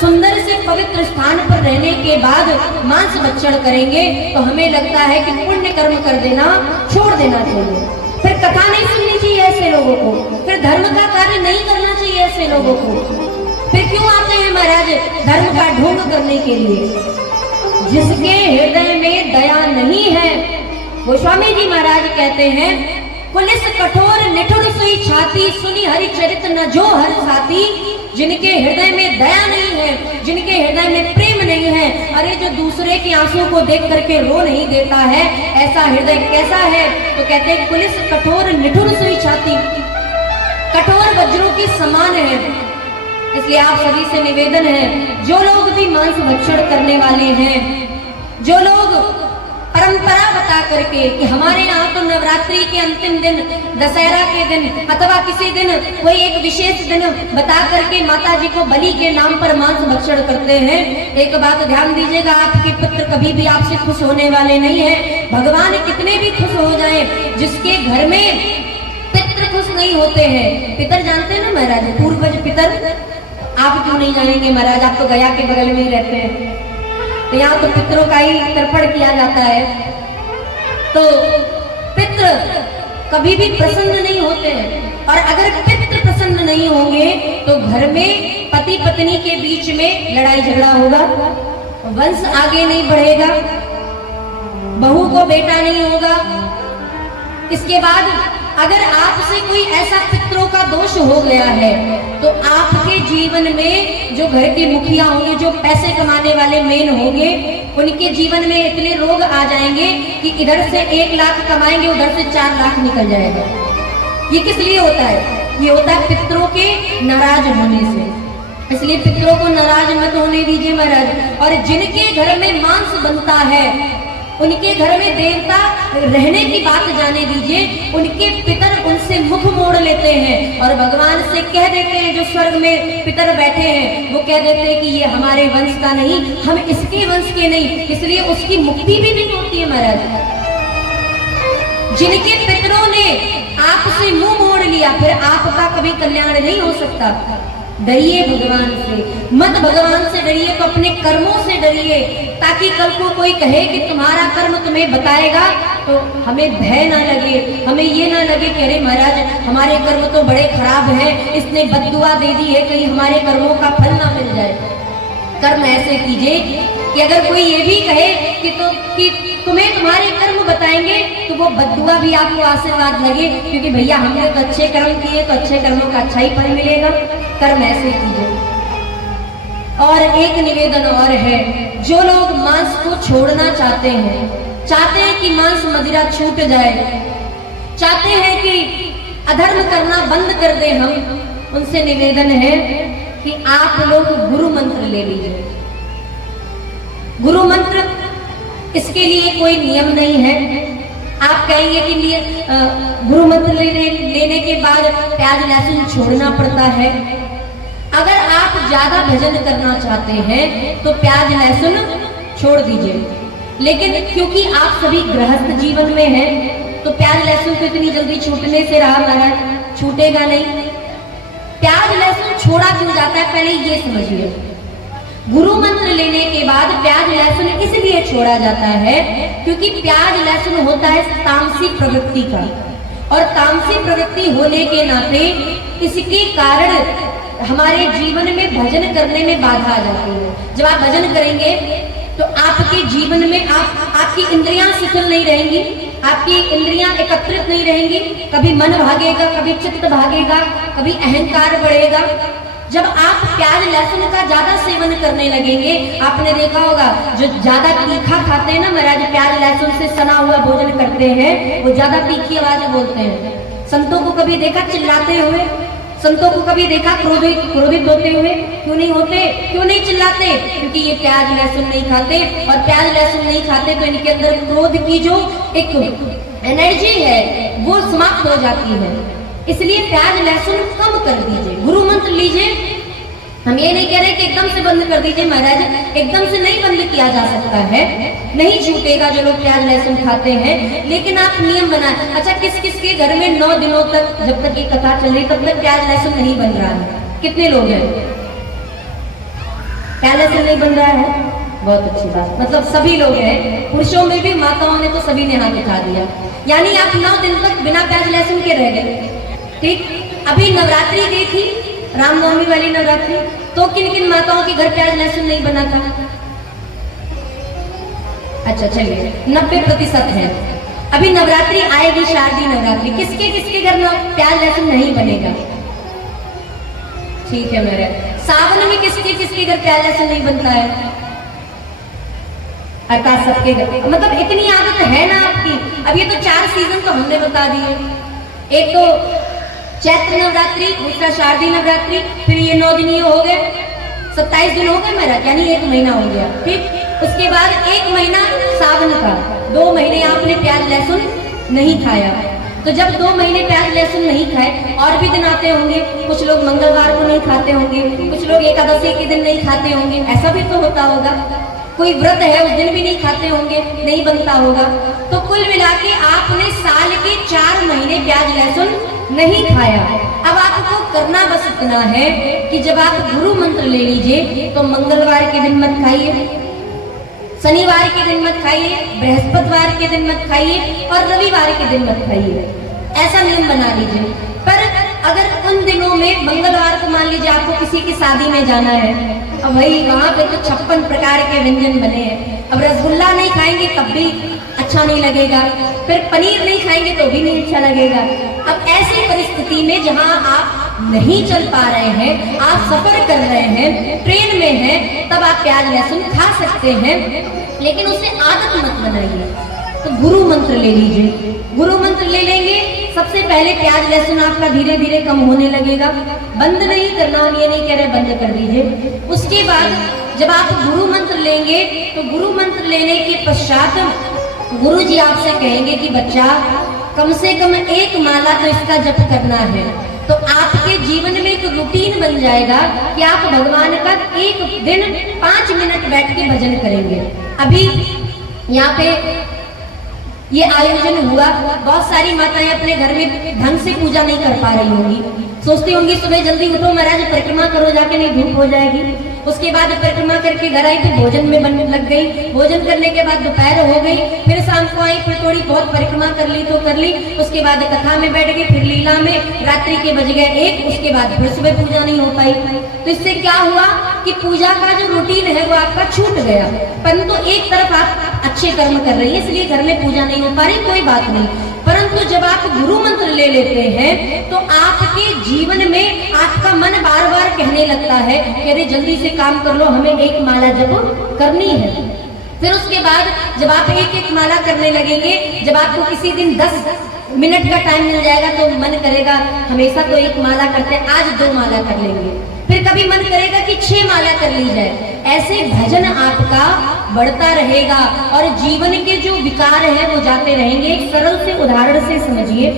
सुंदर से पवित्र स्थान पर रहने के बाद मांस भक्षण करेंगे तो हमें लगता है कि पुण्य कर्म कर देना, छोड़ देना चाहिए। फिर कथा नहीं सुननी चाहिए ऐसे लोगों को, फिर धर्म का कार्य नहीं करना चाहिए ऐसे लोगों को। फिर क्यों आते हैं महाराज धर्म का ढोंग करने के लिए? जिसके हृदय में दया नहीं है, गोस्वामी जी महाराज कहते हैं, पुलिस कठोर निठुर सुई छाती, सुनी हरि चरित न जो हर साथी। जिनके हृदय में दया नहीं है, जिनके हृदय में प्रेम नहीं है, अरे जो दूसरे के आंसू को देख करके रो नहीं देता है, ऐसा हृदय कैसा है? तो कहते हैं पुलिस कठोर निठुर सुई छाती, कठोर वज्रों की समान है। इसलिए आप सभी से निवेदन है, जो लोग भी मांस भक्षण करने वाले हैं, जो लोग परंपरा बता करके कि हमारे यहाँ तो नवरात्रि के अंतिम दिन, दशहरा के दिन अथवा किसी दिन कोई एक विशेष दिन बता करके माता जी को बलि के नाम पर मांस भक्षण करते हैं, एक बात ध्यान दीजिएगा, आपके पुत्र कभी भी आपसे खुश होने वाले नहीं है। भगवान कितने भी खुश हो जाए, जिसके घर में पितृ खुश नहीं होते हैं, पितर जानते हैं ना महाराज, पूर्वज पितर, आप क्यों नहीं जानेंगे महाराज, आप तो गया के बगल में ही रहते हैं। तो यहाँ तो पितरों का ही तर्पण किया जाता है। तो पितृ कभी भी प्रसन्न नहीं होते हैं, और अगर पितृ प्रसन्न नहीं होंगे तो घर में पति पत्नी के बीच में लड़ाई झगड़ा होगा, वंश आगे नहीं बढ़ेगा, बहू को बेटा नहीं होगा। इसके बाद अगर आपसे कोई ऐसा पितरों का दोष हो गया है तो आपके जीवन में जो घर के मुखिया होंगे, जो पैसे कमाने वाले मेन होंगे, उनके जीवन में इतने रोग आ जाएंगे कि इधर से 1 लाख कमाएंगे, उधर से 4 लाख निकल जाएगा। ये किस लिए होता है? ये होता है पितरों के नाराज होने से। इसलिए पितरों को नाराज मत होने दीजिए महाराज। और जिनके घर में मांस बनता है उनके घर में देवता रहने की बात जाने दीजिए, उनके पितर उनसे मुख मोड़ लेते हैं और भगवान से कह देते हैं, जो स्वर्ग में पितर बैठे हैं वो कह देते हैं कि ये हमारे वंश का नहीं, हम इसके वंश के नहीं, इसलिए उसकी मुक्ति भी नहीं होती है महाराज। जिनके पितरों ने आपसे मुंह मोड़ लिया, फिर आपका कभी कल्याण नहीं हो सकता। डरिए भगवान से, मत भगवान से डरिए तो अपने कर्मों से डरिए, ताकि कल को कोई कहे कि तुम्हारा कर्म तुम्हें बताएगा तो हमें भय ना लगे, हमें ये ना लगे कि अरे महाराज हमारे कर्म तो बड़े खराब हैं, इसने बद्दुआ दे दी है, कहीं हमारे कर्मों का फल ना मिल जाए। कर्म ऐसे कीजिए कि अगर कोई ये भी कहे कि तुम्हें तुम्हारे कर्म बताएंगे तो वो बद्दुआ भी आपको आशीर्वाद लगे, क्योंकि भैया हमने तो अच्छे कर्म किए तो अच्छे कर्मों का अच्छा ही फल मिलेगा। कर्म ऐसे कीजिए। और एक निवेदन और है, जो लोग मांस को छोड़ना चाहते हैं कि मांस मदिरा छूट जाए, चाहते हैं कि अधर्म करना बंद कर दे, हम उनसे निवेदन है कि आप लोग गुरु मंत्र ले लीजिए। गुरु मंत्र, इसके लिए कोई नियम नहीं है। आप कहेंगे कि गुरु मंत्र लेने के बाद प्याज लहसुन छोड़ना पड़ता है। अगर आप ज्यादा भजन करना चाहते हैं तो प्याज लहसुन छोड़ दीजिए, लेकिन क्योंकि आप सभी गृहस्थ जीवन में हैं तो प्याज लहसुन तो इतनी जल्दी छूटने से रहा महाराज, छूटेगा नहीं। प्याज लहसुन छोड़ा क्यों जाता है, पहले ये समझिए। गुरु मंत्र लेने के बाद प्याज लहसुन इसलिए छोड़ा जाता है क्योंकि प्याज लहसुन होता है तामसी प्रवृत्ति का, और तामसी प्रवृत्ति होने के नाते इसके कारण हमारे जीवन में भजन करने में बाधा आ जाती है। जब आप भजन करेंगे तो आपके जीवन में आपकी इंद्रियां शिथिल नहीं रहेंगी, आपकी इंद्रियां एकत्रित नहीं रहेंगी, कभी मन भागेगा, कभी चित्त भागेगा, कभी अहंकार बढ़ेगा। जब आप प्याज लहसुन का ज्यादा सेवन करने लगेंगे, आपने देखा होगा जो ज्यादा तीखा खाते हैं ना महाराज, प्याज लहसुन से सना हुआ भोजन करते हैं, वो ज्यादा तीखी आवाज बोलते हैं। संतों को कभी देखा चिल्लाते हुए? संतों को कभी देखा क्रोधित होते हुए? क्यों नहीं होते? क्यों नहीं चिल्लाते? क्योंकि ये प्याज लहसुन नहीं खाते, और प्याज लहसुन नहीं खाते तो इनके अंदर क्रोध की जो एक एनर्जी है वो समाप्त हो जाती है। इसलिए प्याज लहसुन कम कर दीजिए, गुरु मंत्र लीजिए। हम ये नहीं कह रहे कि एकदम से बंद कर दीजिए महाराज, एकदम से नहीं बंद किया जा सकता है, नहीं छूटेगा जो लोग प्याज लहसुन खाते हैं, लेकिन आप नियम बनाए। अच्छा, किस किस के घर में 9 दिनों तक, जब तक ये कथा चल रही तब तक प्याज लहसुन नहीं बन रहा है? कितने लोग हैं प्याज लहसुन नहीं बन रहा है? बहुत अच्छी बात, मतलब सभी लोग हैं, पुरुषों में भी, माताओं ने तो सभी ने हाथ उठा दिया। यानी आप 9 दिन तक बिना प्याज लहसुन के रह गए। ठीक, अभी नवरात्रि गई थी, रामनवमी वाली नवरात्रि, तो किन किन माताओं के घर प्याज लहसुन नहीं बना था? अच्छा चलिए 90% है। अभी नवरात्रि आएगी, शारदीय नवरात्रि, किसके किसके घर में प्याज लहसुन नहीं बनेगा? ठीक है मेरे, सावन में किसके किसके घर प्याज लहसुन नहीं बनता है? अर्थात सबके घर। मतलब इतनी आदत है ना आपकी। अब ये तो 4 सीजन तो हमने बता दिए, एक तो चैत्र नवरात्रि, दूसरा शारदीय नवरात्रि, फिर ये 9 दिन ये हो गए, 27 दिन हो गए मेरा, यानी 1 महीना हो गया। ठीक, उसके बाद 1 महीना सावन का, 2 महीने आपने प्याज लहसुन नहीं खाया। तो जब 2 महीने प्याज लहसुन नहीं खाए, और भी दिन आते होंगे, कुछ लोग मंगलवार को नहीं खाते होंगे, कुछ लोग एकादशी के दिन नहीं खाते होंगे, ऐसा भी तो होता होगा। कोई व्रत है उस दिन भी नहीं खाते होंगे, नहीं बनता होगा। तो कुल मिला के आपने साल के 4 महीने प्याज लहसुन नहीं खाया। अब आपको करना बस इतना है कि जब आप गुरु मंत्र ले लीजिए तो मंगलवार के दिन मत खाइए, शनिवार के दिन मत खाइए, बृहस्पतिवार के दिन मत खाइए और रविवार के दिन मत खाइए, ऐसा नियम बना लीजिए। पर अगर उन दिनों में मंगलवार को मान लीजिए आपको किसी की शादी में जाना है, अब भाई वहां पे तो 56 प्रकार के व्यंजन बने हैं, अब रसगुल्ला नहीं खाएंगे तब भी अच्छा नहीं लगेगा, फिर पनीर नहीं खाएंगे तो भी नहीं अच्छा लगेगा। अब ऐसी परिस्थिति में जहां आप नहीं चल पा रहे हैं, आप सफर कर रहे हैं, ट्रेन में हैं, तब आप प्याज लहसुन खा सकते हैं, लेकिन उसे आदत मत बनाइए। तो गुरु मंत्र ले लीजिए, गुरु मंत्र ले लेंगे, सबसे पहले प्याज लहसुन आपका धीरे धीरे कम होने लगेगा। बंद नहीं करना, हम ये नहीं कह रहे बंद कर दीजिए। उसके बाद जब आप गुरु मंत्र लेंगे तो गुरु मंत्र लेने के पश्चात गुरु जी आपसे कहेंगे कि बच्चा कम से कम 1 माला तो इसका जप करना है। तो आपके जीवन में एक रूटीन बन जाएगा कि आप भगवान का एक दिन 5 मिनट बैठ के भजन करेंगे। अभी यहाँ पे ये आयोजन हुआ, बहुत सारी माताएं अपने घर में ढंग से पूजा नहीं कर पा रही होंगी, सोचती होंगी सुबह जल्दी उठो महाराज परिक्रमा करो जाके, नहीं धूप हो जाएगी। उसके बाद परिक्रमा करके घर आई तो भोजन में बनने लग गई, भोजन करने के बाद दोपहर हो गई, फिर शाम को आई, फिर थोड़ी बहुत परिक्रमा कर ली तो कर ली, उसके बाद कथा में बैठ गई, फिर लीला में रात्रि के बज गए 1, उसके बाद फिर सुबह पूजा नहीं हो पाई। तो इससे क्या हुआ कि पूजा का जो रूटीन है वो आपका छूट गया। परंतु एक तरफ आप अच्छे कर्म कर रही है इसलिए घर में पूजा नहीं हो पा रही, कोई बात नहीं। परंतु जब आप गुरु मंत्र ले लेते हैं तो आपके जीवन में आपका मन बार बार कहने लगता है कि अरे जल्दी से काम कर लो, हमें 1 माला जप करनी है। फिर उसके बाद जब आप 1-1 माला करने लगेंगे, जब आपको किसी दिन 10 मिनट का टाइम मिल जाएगा तो मन करेगा हमेशा तो 1 माला करते हैं, आज 2 माला कर लेंगे, फिर कभी मन करेगा कि 6 माला कर ली जाए। ऐसे भजन आपका बढ़ता रहेगा और जीवन के जो विकार हैं वो जाते रहेंगे। एक सरल से उदाहरण से समझिए,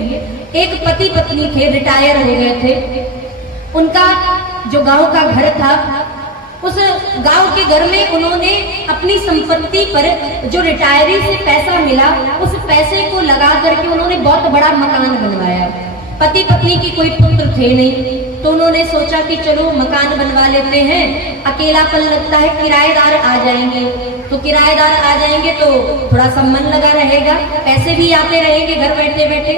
एक पति पत्नी थे, रिटायर हो गए थे, उनका जो गांव का घर था, उस गांव के घर में उन्होंने अपनी संपत्ति पर जो रिटायरी से पैसा मिला उस पैसे को लगा करके उन्होंने बहुत बड़ा मकान बनवाया। पति पत्नी की कोई पुत्र थे नहीं, तो उन्होंने सोचा कि चलो मकान बनवा लेते हैं, अकेलापन लगता है, किराएदार आ जाएंगे, तो किराएदार आ जाएंगे तो थोड़ा सा मन लगा रहेगा, पैसे भी आते रहेंगे घर बैठे बैठे।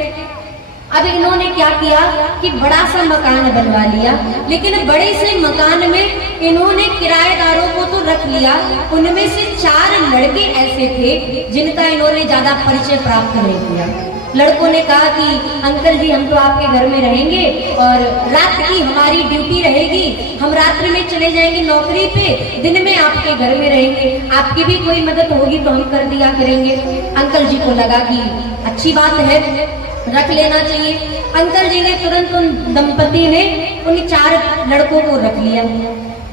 अब इन्होंने क्या किया कि बड़ा सा मकान बनवा लिया, लेकिन बड़े से मकान में इन्होंने किराएदारों को तो रख लिया, उनमें से 4 लड़के ऐसे थे जिनका इन्होंने ज्यादा परिचय प्राप्त नहीं किया। लड़कों ने कहा कि अंकल जी हम तो आपके घर में रहेंगे और रात की हमारी ड्यूटी रहेगी, हम रात्रि में चले जाएंगे नौकरी पे, दिन में आपके घर में रहेंगे, आपकी भी कोई मदद होगी तो हम कर दिया करेंगे। अंकल जी को लगा कि अच्छी बात है, रख लेना चाहिए। अंकल जी ने तुरंत उन दंपति ने उन 4 लड़कों को रख लिया,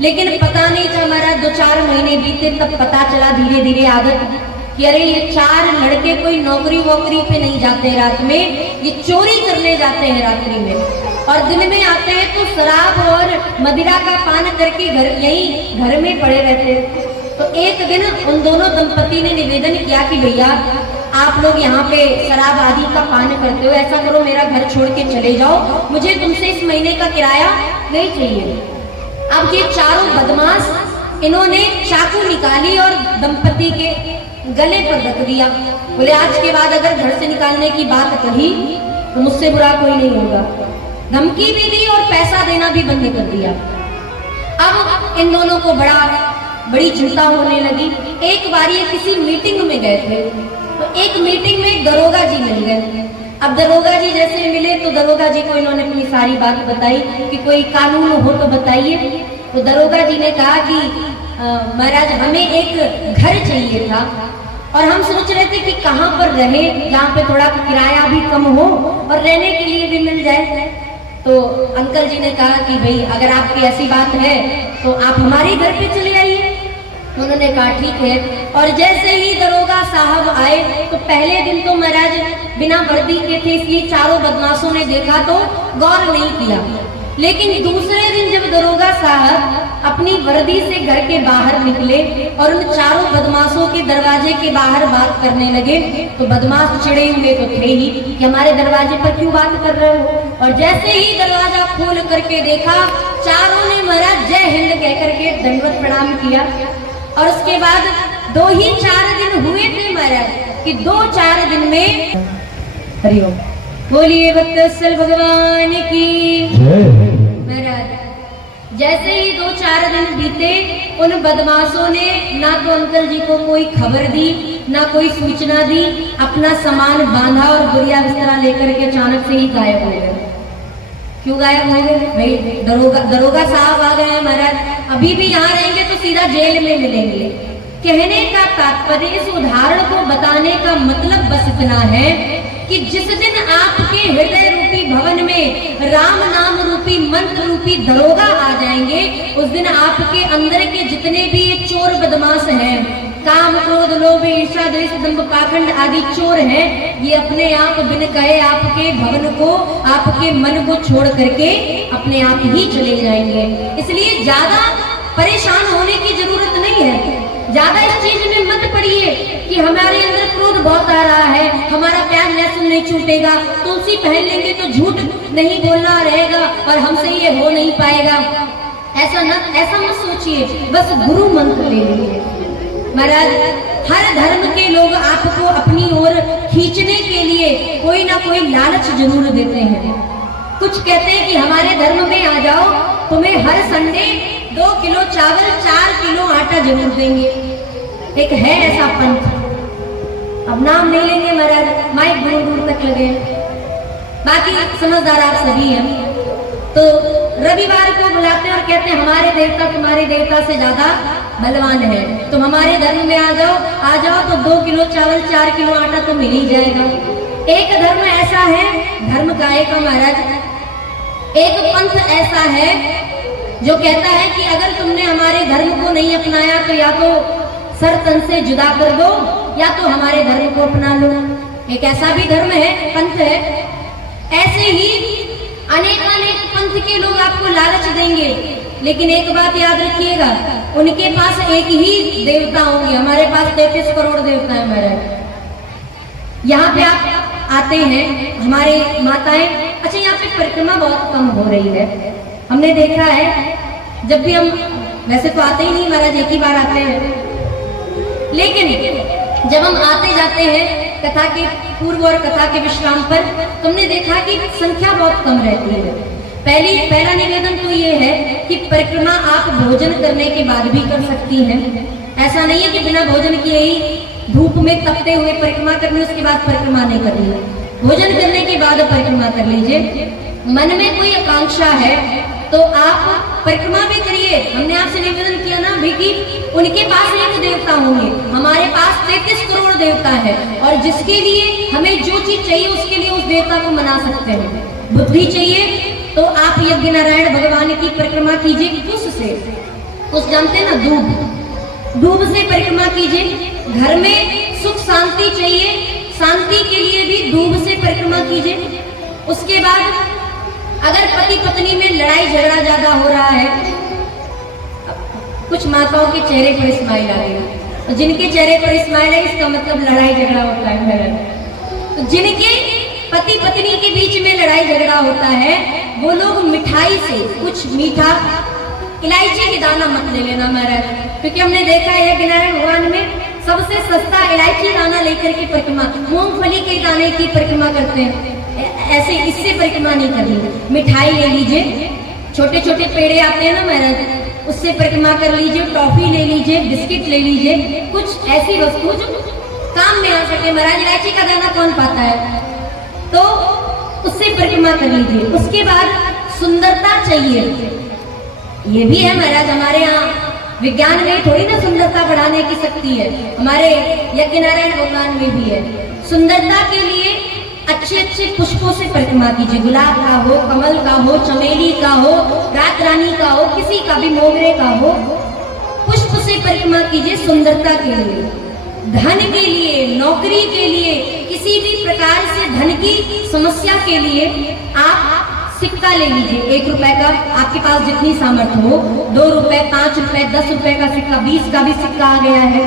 लेकिन पता नहीं था हमारा 2-4 महीने बीते तब पता चला धीरे धीरे आदत कि अरे ये 4 लड़के कोई नौकरी वोकरी पे नहीं जाते रात में, ये चोरी करने जाते हैं रात्रि में, और दिन में आते हैं तो शराब और मदिरा का पान करके यही घर में पड़े रहते हैं। तो एक दिन उन दोनों दंपति ने निवेदन किया कि भैया आप लोग यहाँ पे शराब आदि का पान करते हो, ऐसा करो मेरा घर छोड़ के चले जाओ, मुझे तुमसे इस महीने का किराया नहीं चाहिए। अब ये 4 बदमाश इन्होंने चाकू निकाली और दंपति के गले पर रख दिया। बोले आज के बाद अगर घर से निकालने की बात कही तो मुझसे बुरा कोई नहीं होगा। धमकी भी दी और पैसा देना भी बंद कर दिया। अब इन दोनों को बड़ी चिंता होने लगी। एक बार ये किसी मीटिंग में गए थे, तो एक मीटिंग में दरोगा जी मिल गए। अब दरोगा जी जैसे मिले तो दरोगा जी को इन्होंने अपनी सारी बात बताई कि कोई कानून हो तो बताइए। तो दरोगा जी ने कहा कि महाराज हमें एक घर चाहिए था और हम सोच रहे थे कि कहाँ पर रहे, जहाँ पे थोड़ा किराया भी कम हो और रहने के लिए भी मिल जाए। तो अंकल जी ने कहा कि भाई अगर आपकी ऐसी बात है तो आप हमारे घर पे चले आइए। उन्होंने कहा ठीक है। और जैसे ही दरोगा साहब आए तो पहले दिन तो महाराज बिना वर्दी के थे, इसलिए 4 बदमाशों ने देखा तो गौर नहीं किया, लेकिन दूसरे दिन जब दरोगा साहब अपनी वर्दी से घर के बाहर निकले और उन 4 बदमाशों के दरवाजे के बाहर बात करने लगे तो बदमाश चिड़े हुए तो थे ही कि हमारे दरवाजे पर क्यों बात कर रहे हो। और जैसे ही दरवाजा खोल करके देखा, 4 ने महाराज जय हिंद कह करके दंडवत प्रणाम किया और उसके बाद दो ही 4 दिन हुए थे महाराज कि 2-4 दिन में हरिओम बोलिए भक्तवत्सल भगवान की जय हो महाराज। जैसे ही 2-4 दिन बीते उन बदमाशों ने ना तो अंकल जी को कोई खबर दी ना कोई सूचना दी, अपना सामान बांधा और बुरिया बिस्तरा लेकर के अचानक से ही गायब हो गए। क्यों गायब हो गए भाई? दरोगा साहब आ गए हैं महाराज, अभी भी यहाँ रहेंगे तो सीधा जेल में मिलेंगे। कहने का तात्पर्य, इस उदाहरण को बताने का मतलब बस इतना है कि जिस दिन आपके हृदय रूपी भवन में राम नाम रूपी मंत्र रूपी दरोगा आ जाएंगे, उस दिन आपके अंदर के जितने भी ये चोर बदमाश हैं, काम क्रोध लोभ ईर्ष्या द्वेष दंभ पाखंड आदि चोर हैं, ये अपने आप बिन कहे आपके भवन को आपके मन को छोड़ करके अपने आप ही चले जाएंगे। इसलिए ज्यादा परेशान होने की जरूरत नहीं है, ज्यादा इस चीज में मत पड़िए कि हमारे अंदर क्रोध बहुत आ रहा है, हमारा प्यार लहसुन नहीं छूटेगा, तुलसी पहन लेंगे तो झूठ नहीं बोलना रहेगा और हमसे ये हो नहीं पाएगा। ऐसा मत सोचिए, बस गुरु मंत्र ले लीजिए महाराज। हर धर्म के लोग आपको अपनी ओर खींचने के लिए कोई ना कोई लालच जरूर देते हैं। कुछ कहते हैं कि हमारे धर्म में आ जाओ, तुम्हें हर संडे 2 किलो चावल 4 किलो आटा जरूर देंगे। एक है ऐसा पंथ, अब नाम नहीं लेंगे महाराज, माइक दूर दूर तक लगे, बाकी समझदार आप सभी हैं। तो रविवार को बुलाते हैं और कहते हैं हमारे देवता तुम्हारे देवता से ज्यादा बलवान है, तुम हमारे धर्म में आ जाओ तो 2 किलो चावल 4 किलो आटा तो मिल ही जाएगा। एक धर्म ऐसा है, धर्म का एक महाराज, एक पंथ ऐसा है जो कहता है कि अगर तुमने हमारे धर्म को नहीं अपनाया तो या तो सर तन से जुदा कर दो या तो हमारे धर्म को अपना लो। एक ऐसा भी धर्म है, पंथ है। ऐसे ही अनेक पंथ के लोग आपको लालच देंगे, लेकिन एक बात याद रखिएगा, उनके पास एक ही देवता होंगे, हमारे पास 33 करोड़ देवता है महाराज। यहाँ पे आप आते हैं, हमारे माताएं, अच्छा यहाँ पे परिक्रमा बहुत कम हो रही है, हमने देखा है। जब भी हम, वैसे तो आते ही नहीं महाराज, एक ही बार आते हैं, लेकिन जब हम आते जाते हैं कथा के पूर्व और कथा के विश्राम पर, तुमने देखा कि संख्या बहुत कम रहती है। पहला निवेदन तो ये है कि परिक्रमा आप भोजन करने के बाद भी कर सकती हैं। ऐसा नहीं है कि बिना भोजन किए ही धूप में तपते हुए परिक्रमा करनी, उसके बाद परिक्रमा नहीं करनी है। भोजन करने के बाद परिक्रमा कर लीजिए। मन में कोई आकांक्षा है तो आप परिक्रमा भी करिए। हमने आपसे निवेदन किया ना भी कि उनके पास एक देवता होंगे, हमारे पास 33 करोड़ देवता है, और जिसके लिए हमें जो चीज चाहिए उसके लिए उस देवता को मना सकते हैं। बुद्धि चाहिए तो आप यज्ञ नारायण भगवान की परिक्रमा कीजिए कुश से, कुश जानते हैं ना, दूब से परिक्रमा कीजिए। घर में सुख शांति चाहिए, शांति के लिए भी दूब से परिक्रमा कीजिए। उसके बाद अगर पति पत्नी में लड़ाई झगड़ा ज्यादा हो रहा है, कुछ माताओं के चेहरे पर स्माइल आ रही है, तो जिनके चेहरे पर स्माइल है इसका मतलब लड़ाई झगड़ा होता है। तो जिनके पति पत्नी के बीच में लड़ाई झगड़ा होता है वो लोग मिठाई से कुछ मीठा, इलायची के दाना मत ले लेना महाराज, क्योंकि हमने देखा है कि नारायण भगवान में सबसे सस्ता इलायची दाना लेकर के परिक्रमा, मूंगफली के दाने की परिक्रमा करते हैं। ऐसे इससे परिक्रमा नहीं करनी। मिठाई ले लीजिए, छोटे छोटे पेड़े आते हैं ना महाराज, उससे परिक्रमा कर लीजिए। टॉफी ले लीजिए, बिस्किट ले लीजिए, कुछ ऐसी वस्तु जो काम में आ सके महाराज। इलायची का दाना कौन पाता है, तो उससे परिक्रमा कर लीजिए। उसके बाद सुंदरता चाहिए, ये भी है महाराज, हमारे यहाँ विज्ञान में थोड़ी ना सुंदरता बढ़ाने की शक्ति है, हमारे यज्ञ नारायण भगवान में भी है। सुंदरता के लिए अच्छे अच्छे पुष्पों से परिक्रमा कीजिए, गुलाब का हो, कमल का हो, चमेली का हो, रात रानी का हो, किसी का भी, मोगरे का हो, पुष्प से परिक्रमा कीजिए सुंदरता के लिए। धन के लिए, नौकरी के लिए, किसी भी प्रकार से धन की समस्या के लिए आप सिक्का ले लीजिए, 1 रुपए का, आपके पास जितनी सामर्थ्य हो, 2 रुपए, 5 रुपए, 10 रुपए का सिक्का, 20 का भी सिक्का आ गया है,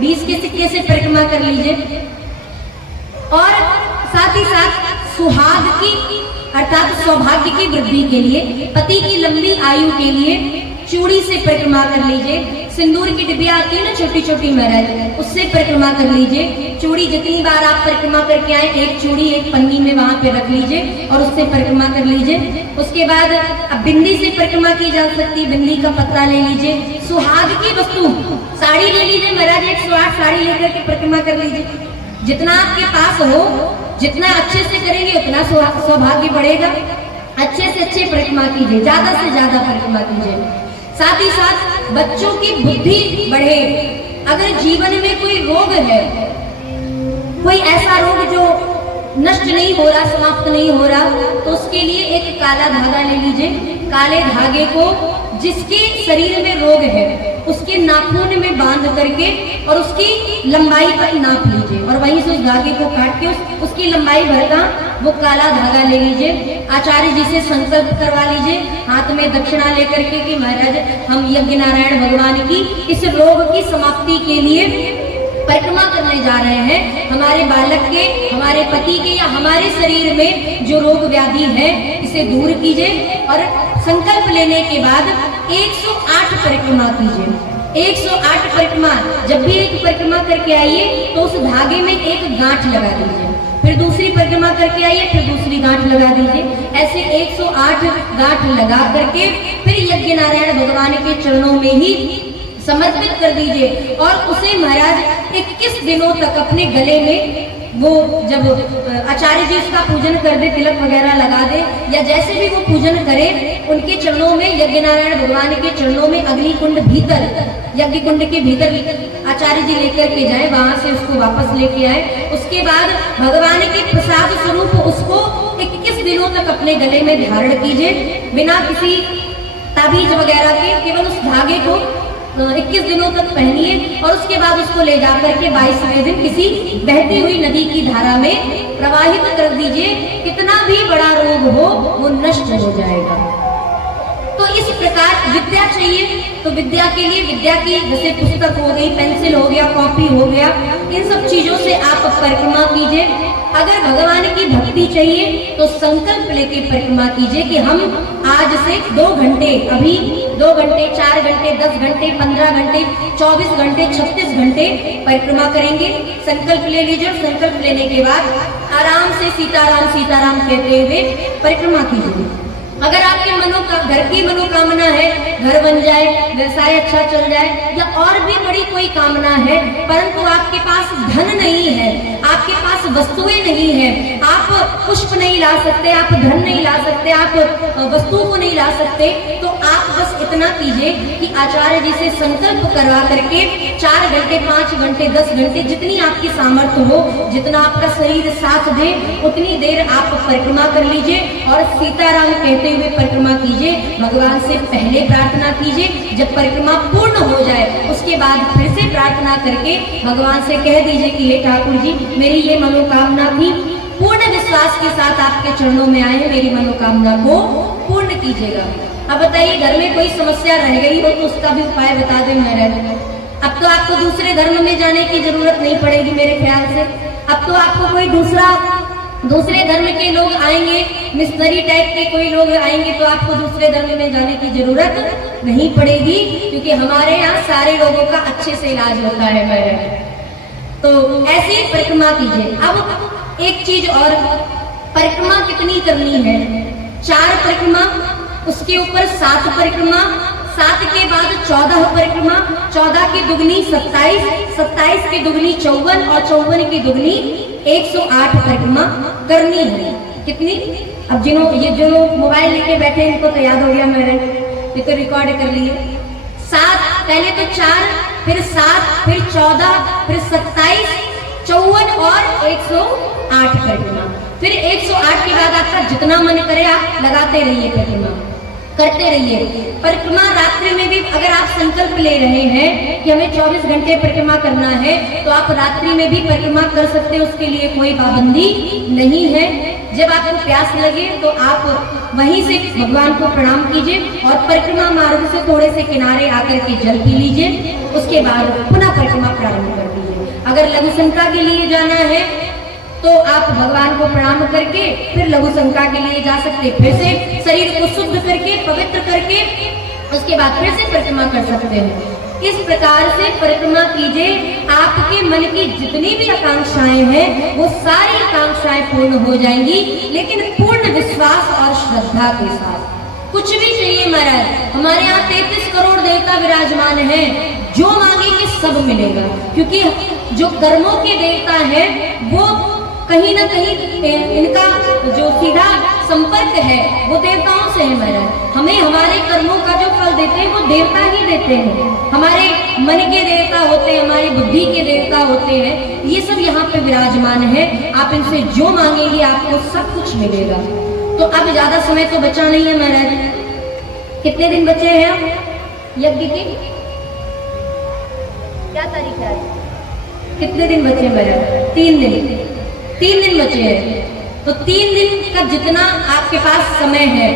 20 के सिक्के से परिक्रमा कर लीजिए। और साथ ही साथ सुहाग की अर्थात सौभाग्य की वृद्धि के लिए, पति की लंबी आयु के लिए चूड़ी से परिक्रमा कर लीजिए। सिंदूर की डिबिया आती है ना छोटी छोटी महाराज, उससे परिक्रमा कर लीजिए। चूड़ी जितनी बार आप परिक्रमा करके आए, एक चूड़ी एक पन्नी में वहां पे रख लीजिए और उससे परिक्रमा कर लीजिए। उसके बाद अब बिंदी से परिक्रमा की जा सकती है, बिंदी का पत्ता ले लीजिए। सुहाग की वस्तु साड़ी ले लीजिए महाराज, 108 साड़ी लेकर के परिक्रमा कर लीजिए। जितना आपके पास हो, जितना अच्छे से करेंगे उतना सौभाग्य बढ़ेगा। अच्छे से अच्छे परिक्रमा कीजिए, ज्यादा से ज्यादा परिक्रमा कीजिए। साथ ही साथ बच्चों की बुद्धि बढ़े। अगर जीवन में कोई रोग है, कोई ऐसा रोग जो नष्ट नहीं हो रहा, समाप्त नहीं हो रहा, तो उसके लिए एक काला धागा ले लीजिए। काले धागे को जिसके शरीर में रोग है उसके नाखून में बांध करके और उसकी लंबाई पर नाप लीजिए और वहीं से उस धागे को काट के उसकी लंबाई भर का वो काला धागा ले लीजिए। आचार्य जी से संकल्प करवा लीजिए, हाथ में दक्षिणा लेकर के कि महाराज हम यज्ञ नारायण भगवान की इस रोग की समाप्ति के लिए परिक्रमा करने जा रहे हैं। हमारे बालक के, हमारे पति के या हमारे शरीर में जो रोग व्याधि है इसे दूर कीजिए। और संकल्प लेने के बाद 108 परिक्रमा कीजिए। 108 परिक्रमा, जब भी एक परिक्रमा करके आइए तो उस धागे में एक गांठ लगा दीजिए, फिर दूसरी परिक्रमा करके आइए, फिर दूसरी गांठ लगा दीजिए। ऐसे 108 गांठ लगा करके फिर यज्ञ नारायण भगवान के चरणों में ही समर्पित कर दीजिए और उसे महाराज 21 दिनों तक अपने गले में, वो जब आचार्य जी उसका पूजन कर दे, तिलक वगैरह लगा दे या जैसे भी वो पूजन करे, उनके चरणों में, यज्ञ नारायण भगवान के चरणों में अग्नि कुंड भीतर, यज्ञ कुंड के भीतर आचार्य जी लेकर के जाए, वहां से उसको वापस लेके आए। उसके बाद भगवान के प्रसाद स्वरूप उसको 21 दिनों तक अपने गले में धारण कीजिए, बिना किसी ताबीज वगैरह के। केवल उस धागे को 21 दिनों तक पहनिए और उसके बाद उसको ले जाकर के 22वें दिन किसी बहती हुई नदी की धारा में प्रवाहित कर दीजिए। कितना भी बड़ा रोग हो वो नष्ट हो जाएगा। तो इस प्रकार विद्या चाहिए तो विद्या के लिए, विद्या की जैसे पुस्तक हो गई, पेंसिल हो गया, कॉपी हो गया, इन सब चीजों से आप परिक्रमा कीजिए। अगर भगवान की भक्ति चाहिए तो संकल्प लेके परिक्रमा कीजिए कि हम आज से 2 घंटे, अभी 2 घंटे, 4 घंटे, 10 घंटे, 15 घंटे, 24 घंटे, 36 घंटे परिक्रमा करेंगे। संकल्प ले लीजिए। संकल्प लेने के बाद आराम से सीताराम सीताराम कहते हुए परिक्रमा कीजिए। अगर आपके घर की मनोकामना है, घर बन जाए, व्यवसाय अच्छा चल जाए या और भी बड़ी कोई कामना है, परंतु आपके पास धन नहीं है, आपके पास वस्तुएं नहीं है, आप पुष्प नहीं ला सकते, आप धन नहीं ला सकते, आप वस्तुओं को नहीं ला सकते, तो आप बस इतना कीजिए कि आचार्य जी से संकल्प करवा करके 4 घंटे, 5 घंटे, 10 घंटे, जितनी आपकी सामर्थ्य हो, जितना आपका शरीर साथ दे, उतनी देर आप परिक्रमा कर लीजिए और सीताराम कहते हुए परिक्रमा कीजिए। भगवान से पहले प्रार्थना कीजिए, जब परिक्रमा पूर्ण हो जाए उसके बाद फिर से प्रार्थना करके भगवान से कह दीजिए कि हे ठाकुर जी, मेरी ये मनोकामना थी, पूर्ण विश्वास के साथ आपके चरणों में आए, मेरी मनोकामना को पूर्ण कीजिएगा। अब बताइए, घर में कोई समस्या रह गई हो तो उसका भी उपाय बता दें महाराज। अब तो आपको दूसरे धर्म में जाने की जरूरत नहीं पड़ेगी मेरे ख्याल से। अब तो आपको कोई दूसरे धर्म के लोग आएंगे, मिशनरी टाइप के कोई लोग आएंगे तो आपको दूसरे धर्म में जाने की जरूरत नहीं पड़ेगी, क्योंकि हमारे यहाँ सारे लोगों का अच्छे से इलाज होता है मेरे। तो ऐसे ही परिक्रमा कीजिए। अब एक चीज और, परिक्रमा कितनी करनी है? 4 परिक्रमा, उसके ऊपर 7 परिक्रमा, 7 के बाद 14 परिक्रमा, 14 की दुगनी 27, 27 की दुगनी 54 और 54 की दुगनी 108 परिक्रमा करनी है। कितनी? अब जो मोबाइल लेके बैठे इनको तो याद हो गया मेरे, ये तो रिकॉर्ड कर लिए। 7, पहले तो 4, फिर 7, फिर 14, फिर 27, 54 और 108 परिक्रमा। फिर 108 के बाद आपका जितना मन करे आप लगाते रहिए, परिक्रमा करते रहिए। परिक्रमा रात्रि में भी अगर आप संकल्प ले रहे हैं कि हमें 24 घंटे परिक्रमा करना है तो आप रात्रि में भी परिक्रमा कर सकते हैं, उसके लिए कोई पाबंदी नहीं है। जब आपको प्यास लगे तो आप वहीं से भगवान को प्रणाम कीजिए और परिक्रमा मार्ग से थोड़े से किनारे आकर के जल पी लीजिए, उसके बाद पुनः परिक्रमा प्रारंभ कर दीजिए। अगर लघु शंका के लिए जाना है तो आप भगवान को प्रणाम करके फिर लघु शंका के लिए जा सकते, फिर से शरीर को शुद्ध करके, पवित्र करके उसके बाद फिर से परिक्रमा कर सकते हैं। इस प्रकार से परिक्रमा कीजिए, आपके मन की जितनी भी आकांक्षाएं हैं वो सारी आकांक्षाएं पूर्ण हो जाएंगी, लेकिन पूर्ण विश्वास और श्रद्धा के साथ। कुछ भी चाहिए महाराज, हमारे यहाँ 33 करोड़ देवता विराजमान हैं, जो मांगेंगे सब मिलेगा, क्योंकि जो कर्मों के देवता हैं वो कहीं ना कहीं इनका जो सीधा संपर्क है वो देवताओं से है महाराज। हमें हमारे कर्मों का जो फल देते हैं वो देवता ही देते हैं। हमारे मन के देवता होते हैं, हमारी बुद्धि के देवता होते हैं, ये सब यहाँ पे विराजमान है। आप इनसे जो मांगेंगे आपको सब कुछ मिलेगा। तो अब ज्यादा समय तो बचा नहीं है महाराज। कितने दिन बचे हैं यज्ञ के? क्या तारीख है आज? कितने दिन बचे महाराज? 3 दिन। 3 दिन बचे हैं। तो 3 दिन का जितना आपके पास समय है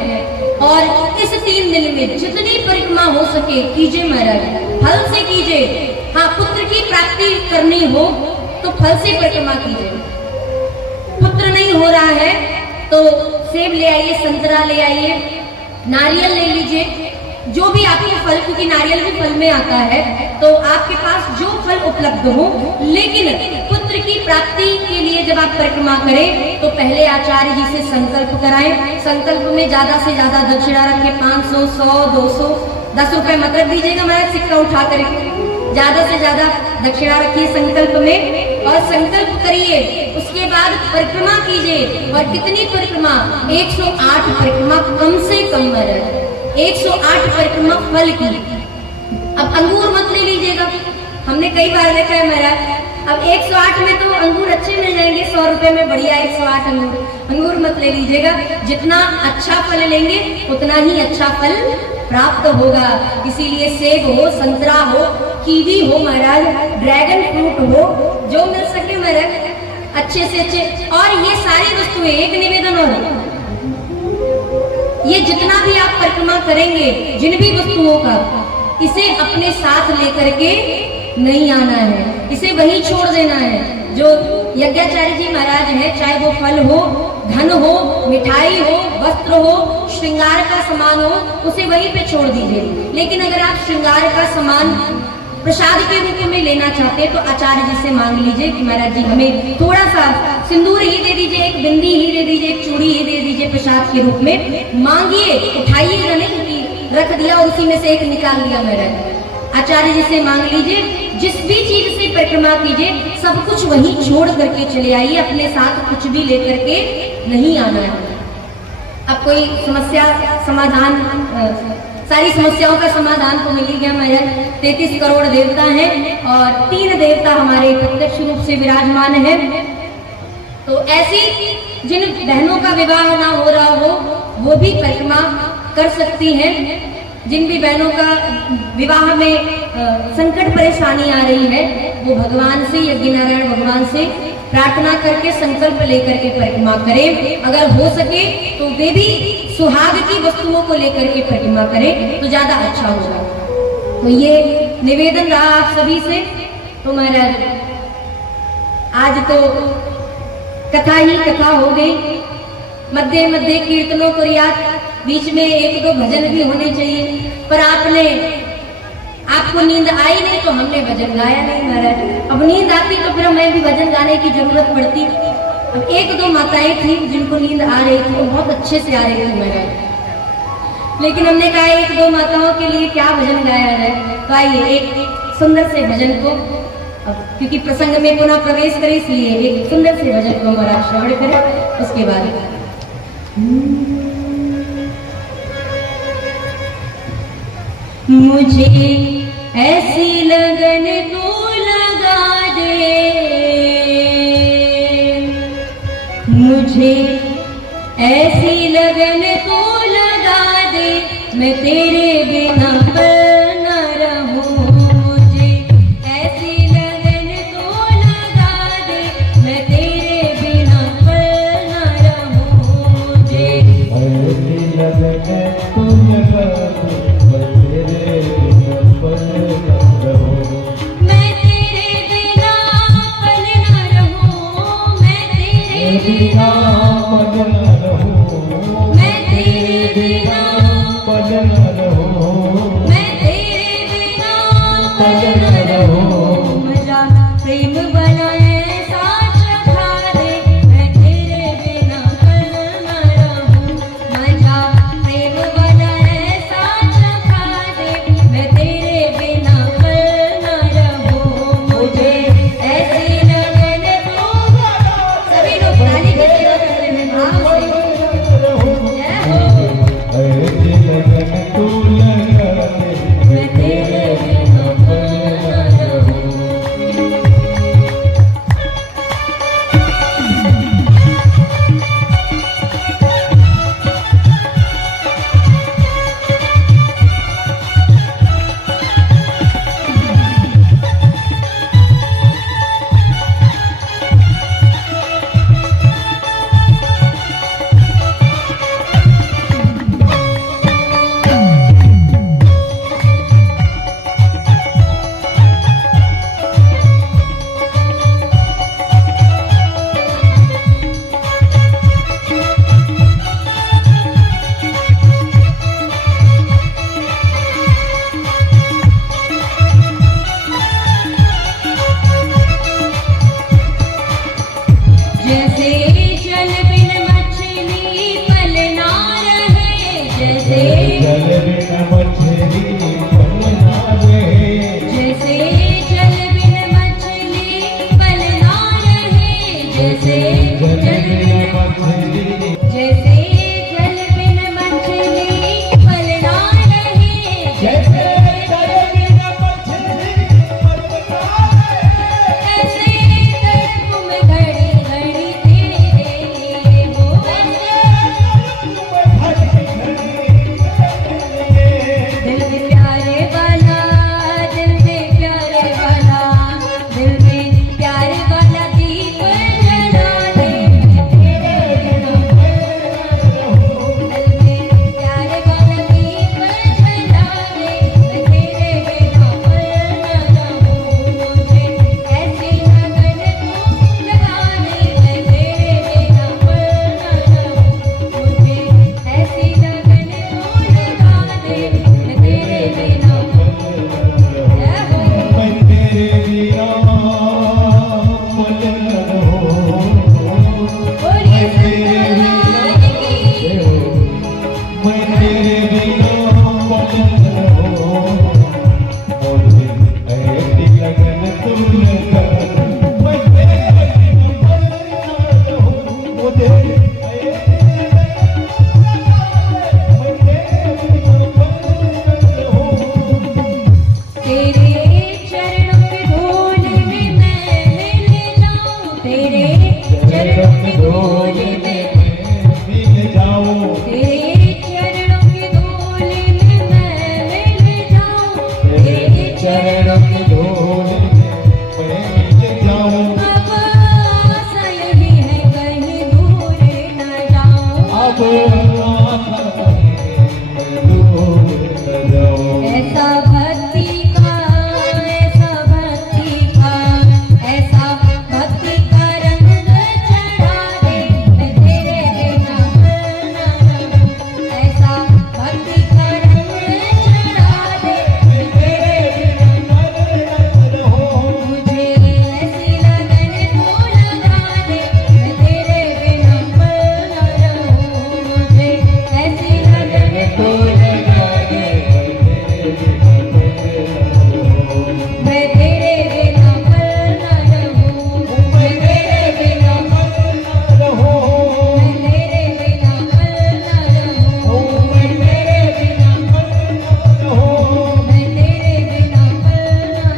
और इस 3 दिन में जितनी परिक्रमा हो सके कीजिए महाराज, फल से कीजिए। हाँ, पुत्र की प्राप्ति करनी हो तो फल से परिक्रमा कीजिए। पुत्र नहीं हो रहा है तो सेब ले आइए, संतरा ले आइए, नारियल ले लीजिए, जो भी आपके फल, क्योंकि नारियल भी फल में आता है, तो आपके पास जो फल उपलब्ध हो। लेकिन पुत्र की प्राप्ति के लिए जब आप परिक्रमा करें तो पहले आचार्य जी से संकल्प कराएं। संकल्प में ज्यादा से ज्यादा दक्षिणा रखें, 500, 100, 200, 10 रुपए मत रख दीजिएगा महाराज, सिक्का उठा करके ज्यादा से ज्यादा दक्षिणा रखिए संकल्प में और संकल्प करिए। उसके बाद परिक्रमा कीजिए। और कितनी परिक्रमा? 108 परिक्रमा कम से कम महाराज, 108 परिक्रमा फल की। अब अंगूर मत ले लीजिएगा, हमने कई बार देखा है महाराज। अब 108 में तो अंगूर अच्छे मिल जाएंगे, 100 रुपए में बढ़िया 108 अंगूर मत ले लीजिएगा। जितना अच्छा फल लेंगे उतना ही अच्छा फल प्राप्त होगा। इसीलिए सेब हो, संतरा हो, कीवी हो महाराज, ड्रैगन फ्रूट हो, जो मिल सके महाराज अच्छे से अच्छे। और ये सारी वस्तुएं, एक निवेदन और, ये जितना भी आप परिक्रमा करेंगे जिन भी वस्तुओं का, इसे अपने साथ लेकर के नहीं आना है, इसे वहीं छोड़ देना है। जो यज्ञाचार्य जी महाराज हैं, चाहे वो फल हो, धन हो, मिठाई हो, वस्त्र हो, श्रृंगार का सामान हो, उसे वहीं पे छोड़ दीजिए। लेकिन अगर आप श्रृंगार का सामान प्रसाद के रूप में लेना चाहते हैं तो आचार्य जी से मांग लीजिए कि महाराज जी हमें थोड़ा सा सिंदूर ही दे दीजिए, एक बिंदी ही दे दीजिए, एक चूड़ी ही दे दीजिए प्रसाद के रूप में। मांगिए, उठाइएगा नहीं कि रख दिया और उसी में से एक निकाल लिया महाराज। आचार्य जी से मांग लीजिए। जिस भी चीज से परिक्रमा कीजिए सब कुछ वहीं छोड़ करके चले आइए, अपने साथ कुछ भी लेकर के नहीं आना है। अब कोई समस्या समाधान, सारी समस्याओं का समाधान तो मिल ही गया महाराज। 33 करोड़ देवता हैं और 3 देवता हमारे प्रत्यक्ष रूप से विराजमान हैं। तो ऐसी जिन बहनों का विवाह ना हो रहा हो वो भी परिक्रमा कर सकती हैं। जिन भी बहनों का विवाह में संकट परेशानी आ रही है वो भगवान से, यज्ञ नारायण भगवान से प्रार्थना करके संकल्प लेकर के परिक्रमा करें। अगर हो सके तो वे भी सुहाग की वस्तुओं को लेकर के परिक्रमा करें तो ज्यादा अच्छा होगा। तो ये निवेदन रहा आप सभी से। तो महाराज आज तो कथा ही कथा हो गई, मध्य मध्य कीर्तनों को याद, बीच में 1-2 भजन भी होने चाहिए, पर आपको नींद आई नहीं तो हमने भजन गाया नहीं महाराज। अब नींद आती तो फिर हमें भी भजन गाने की जरूरत पड़ती। अब 1-2 माताएं थी जिनको नींद आ रही थी, वो बहुत अच्छे से आ रही थी महाराज, लेकिन हमने कहा 1-2 माताओं के लिए क्या भजन गाया जाए। तो आइए एक सुंदर से भजन को, क्योंकि प्रसंग में पुनः प्रवेश करें इसलिए एक सुंदर से भजन को महाराज श्रवण करें। उसके बाद मुझे ऐसी लगन तू लगा दे, मुझे ऐसी लगन तू लगा दे, मैं तेरे बिना पर न रहूं। मुझे ऐसी लगन तू लगा दे, मैं तेरे बिना पर न रहूं। मुझे ऐसी लगन तू लगा दे, मैं तेरे बिना पल न रहूं, मैं तेरे बिना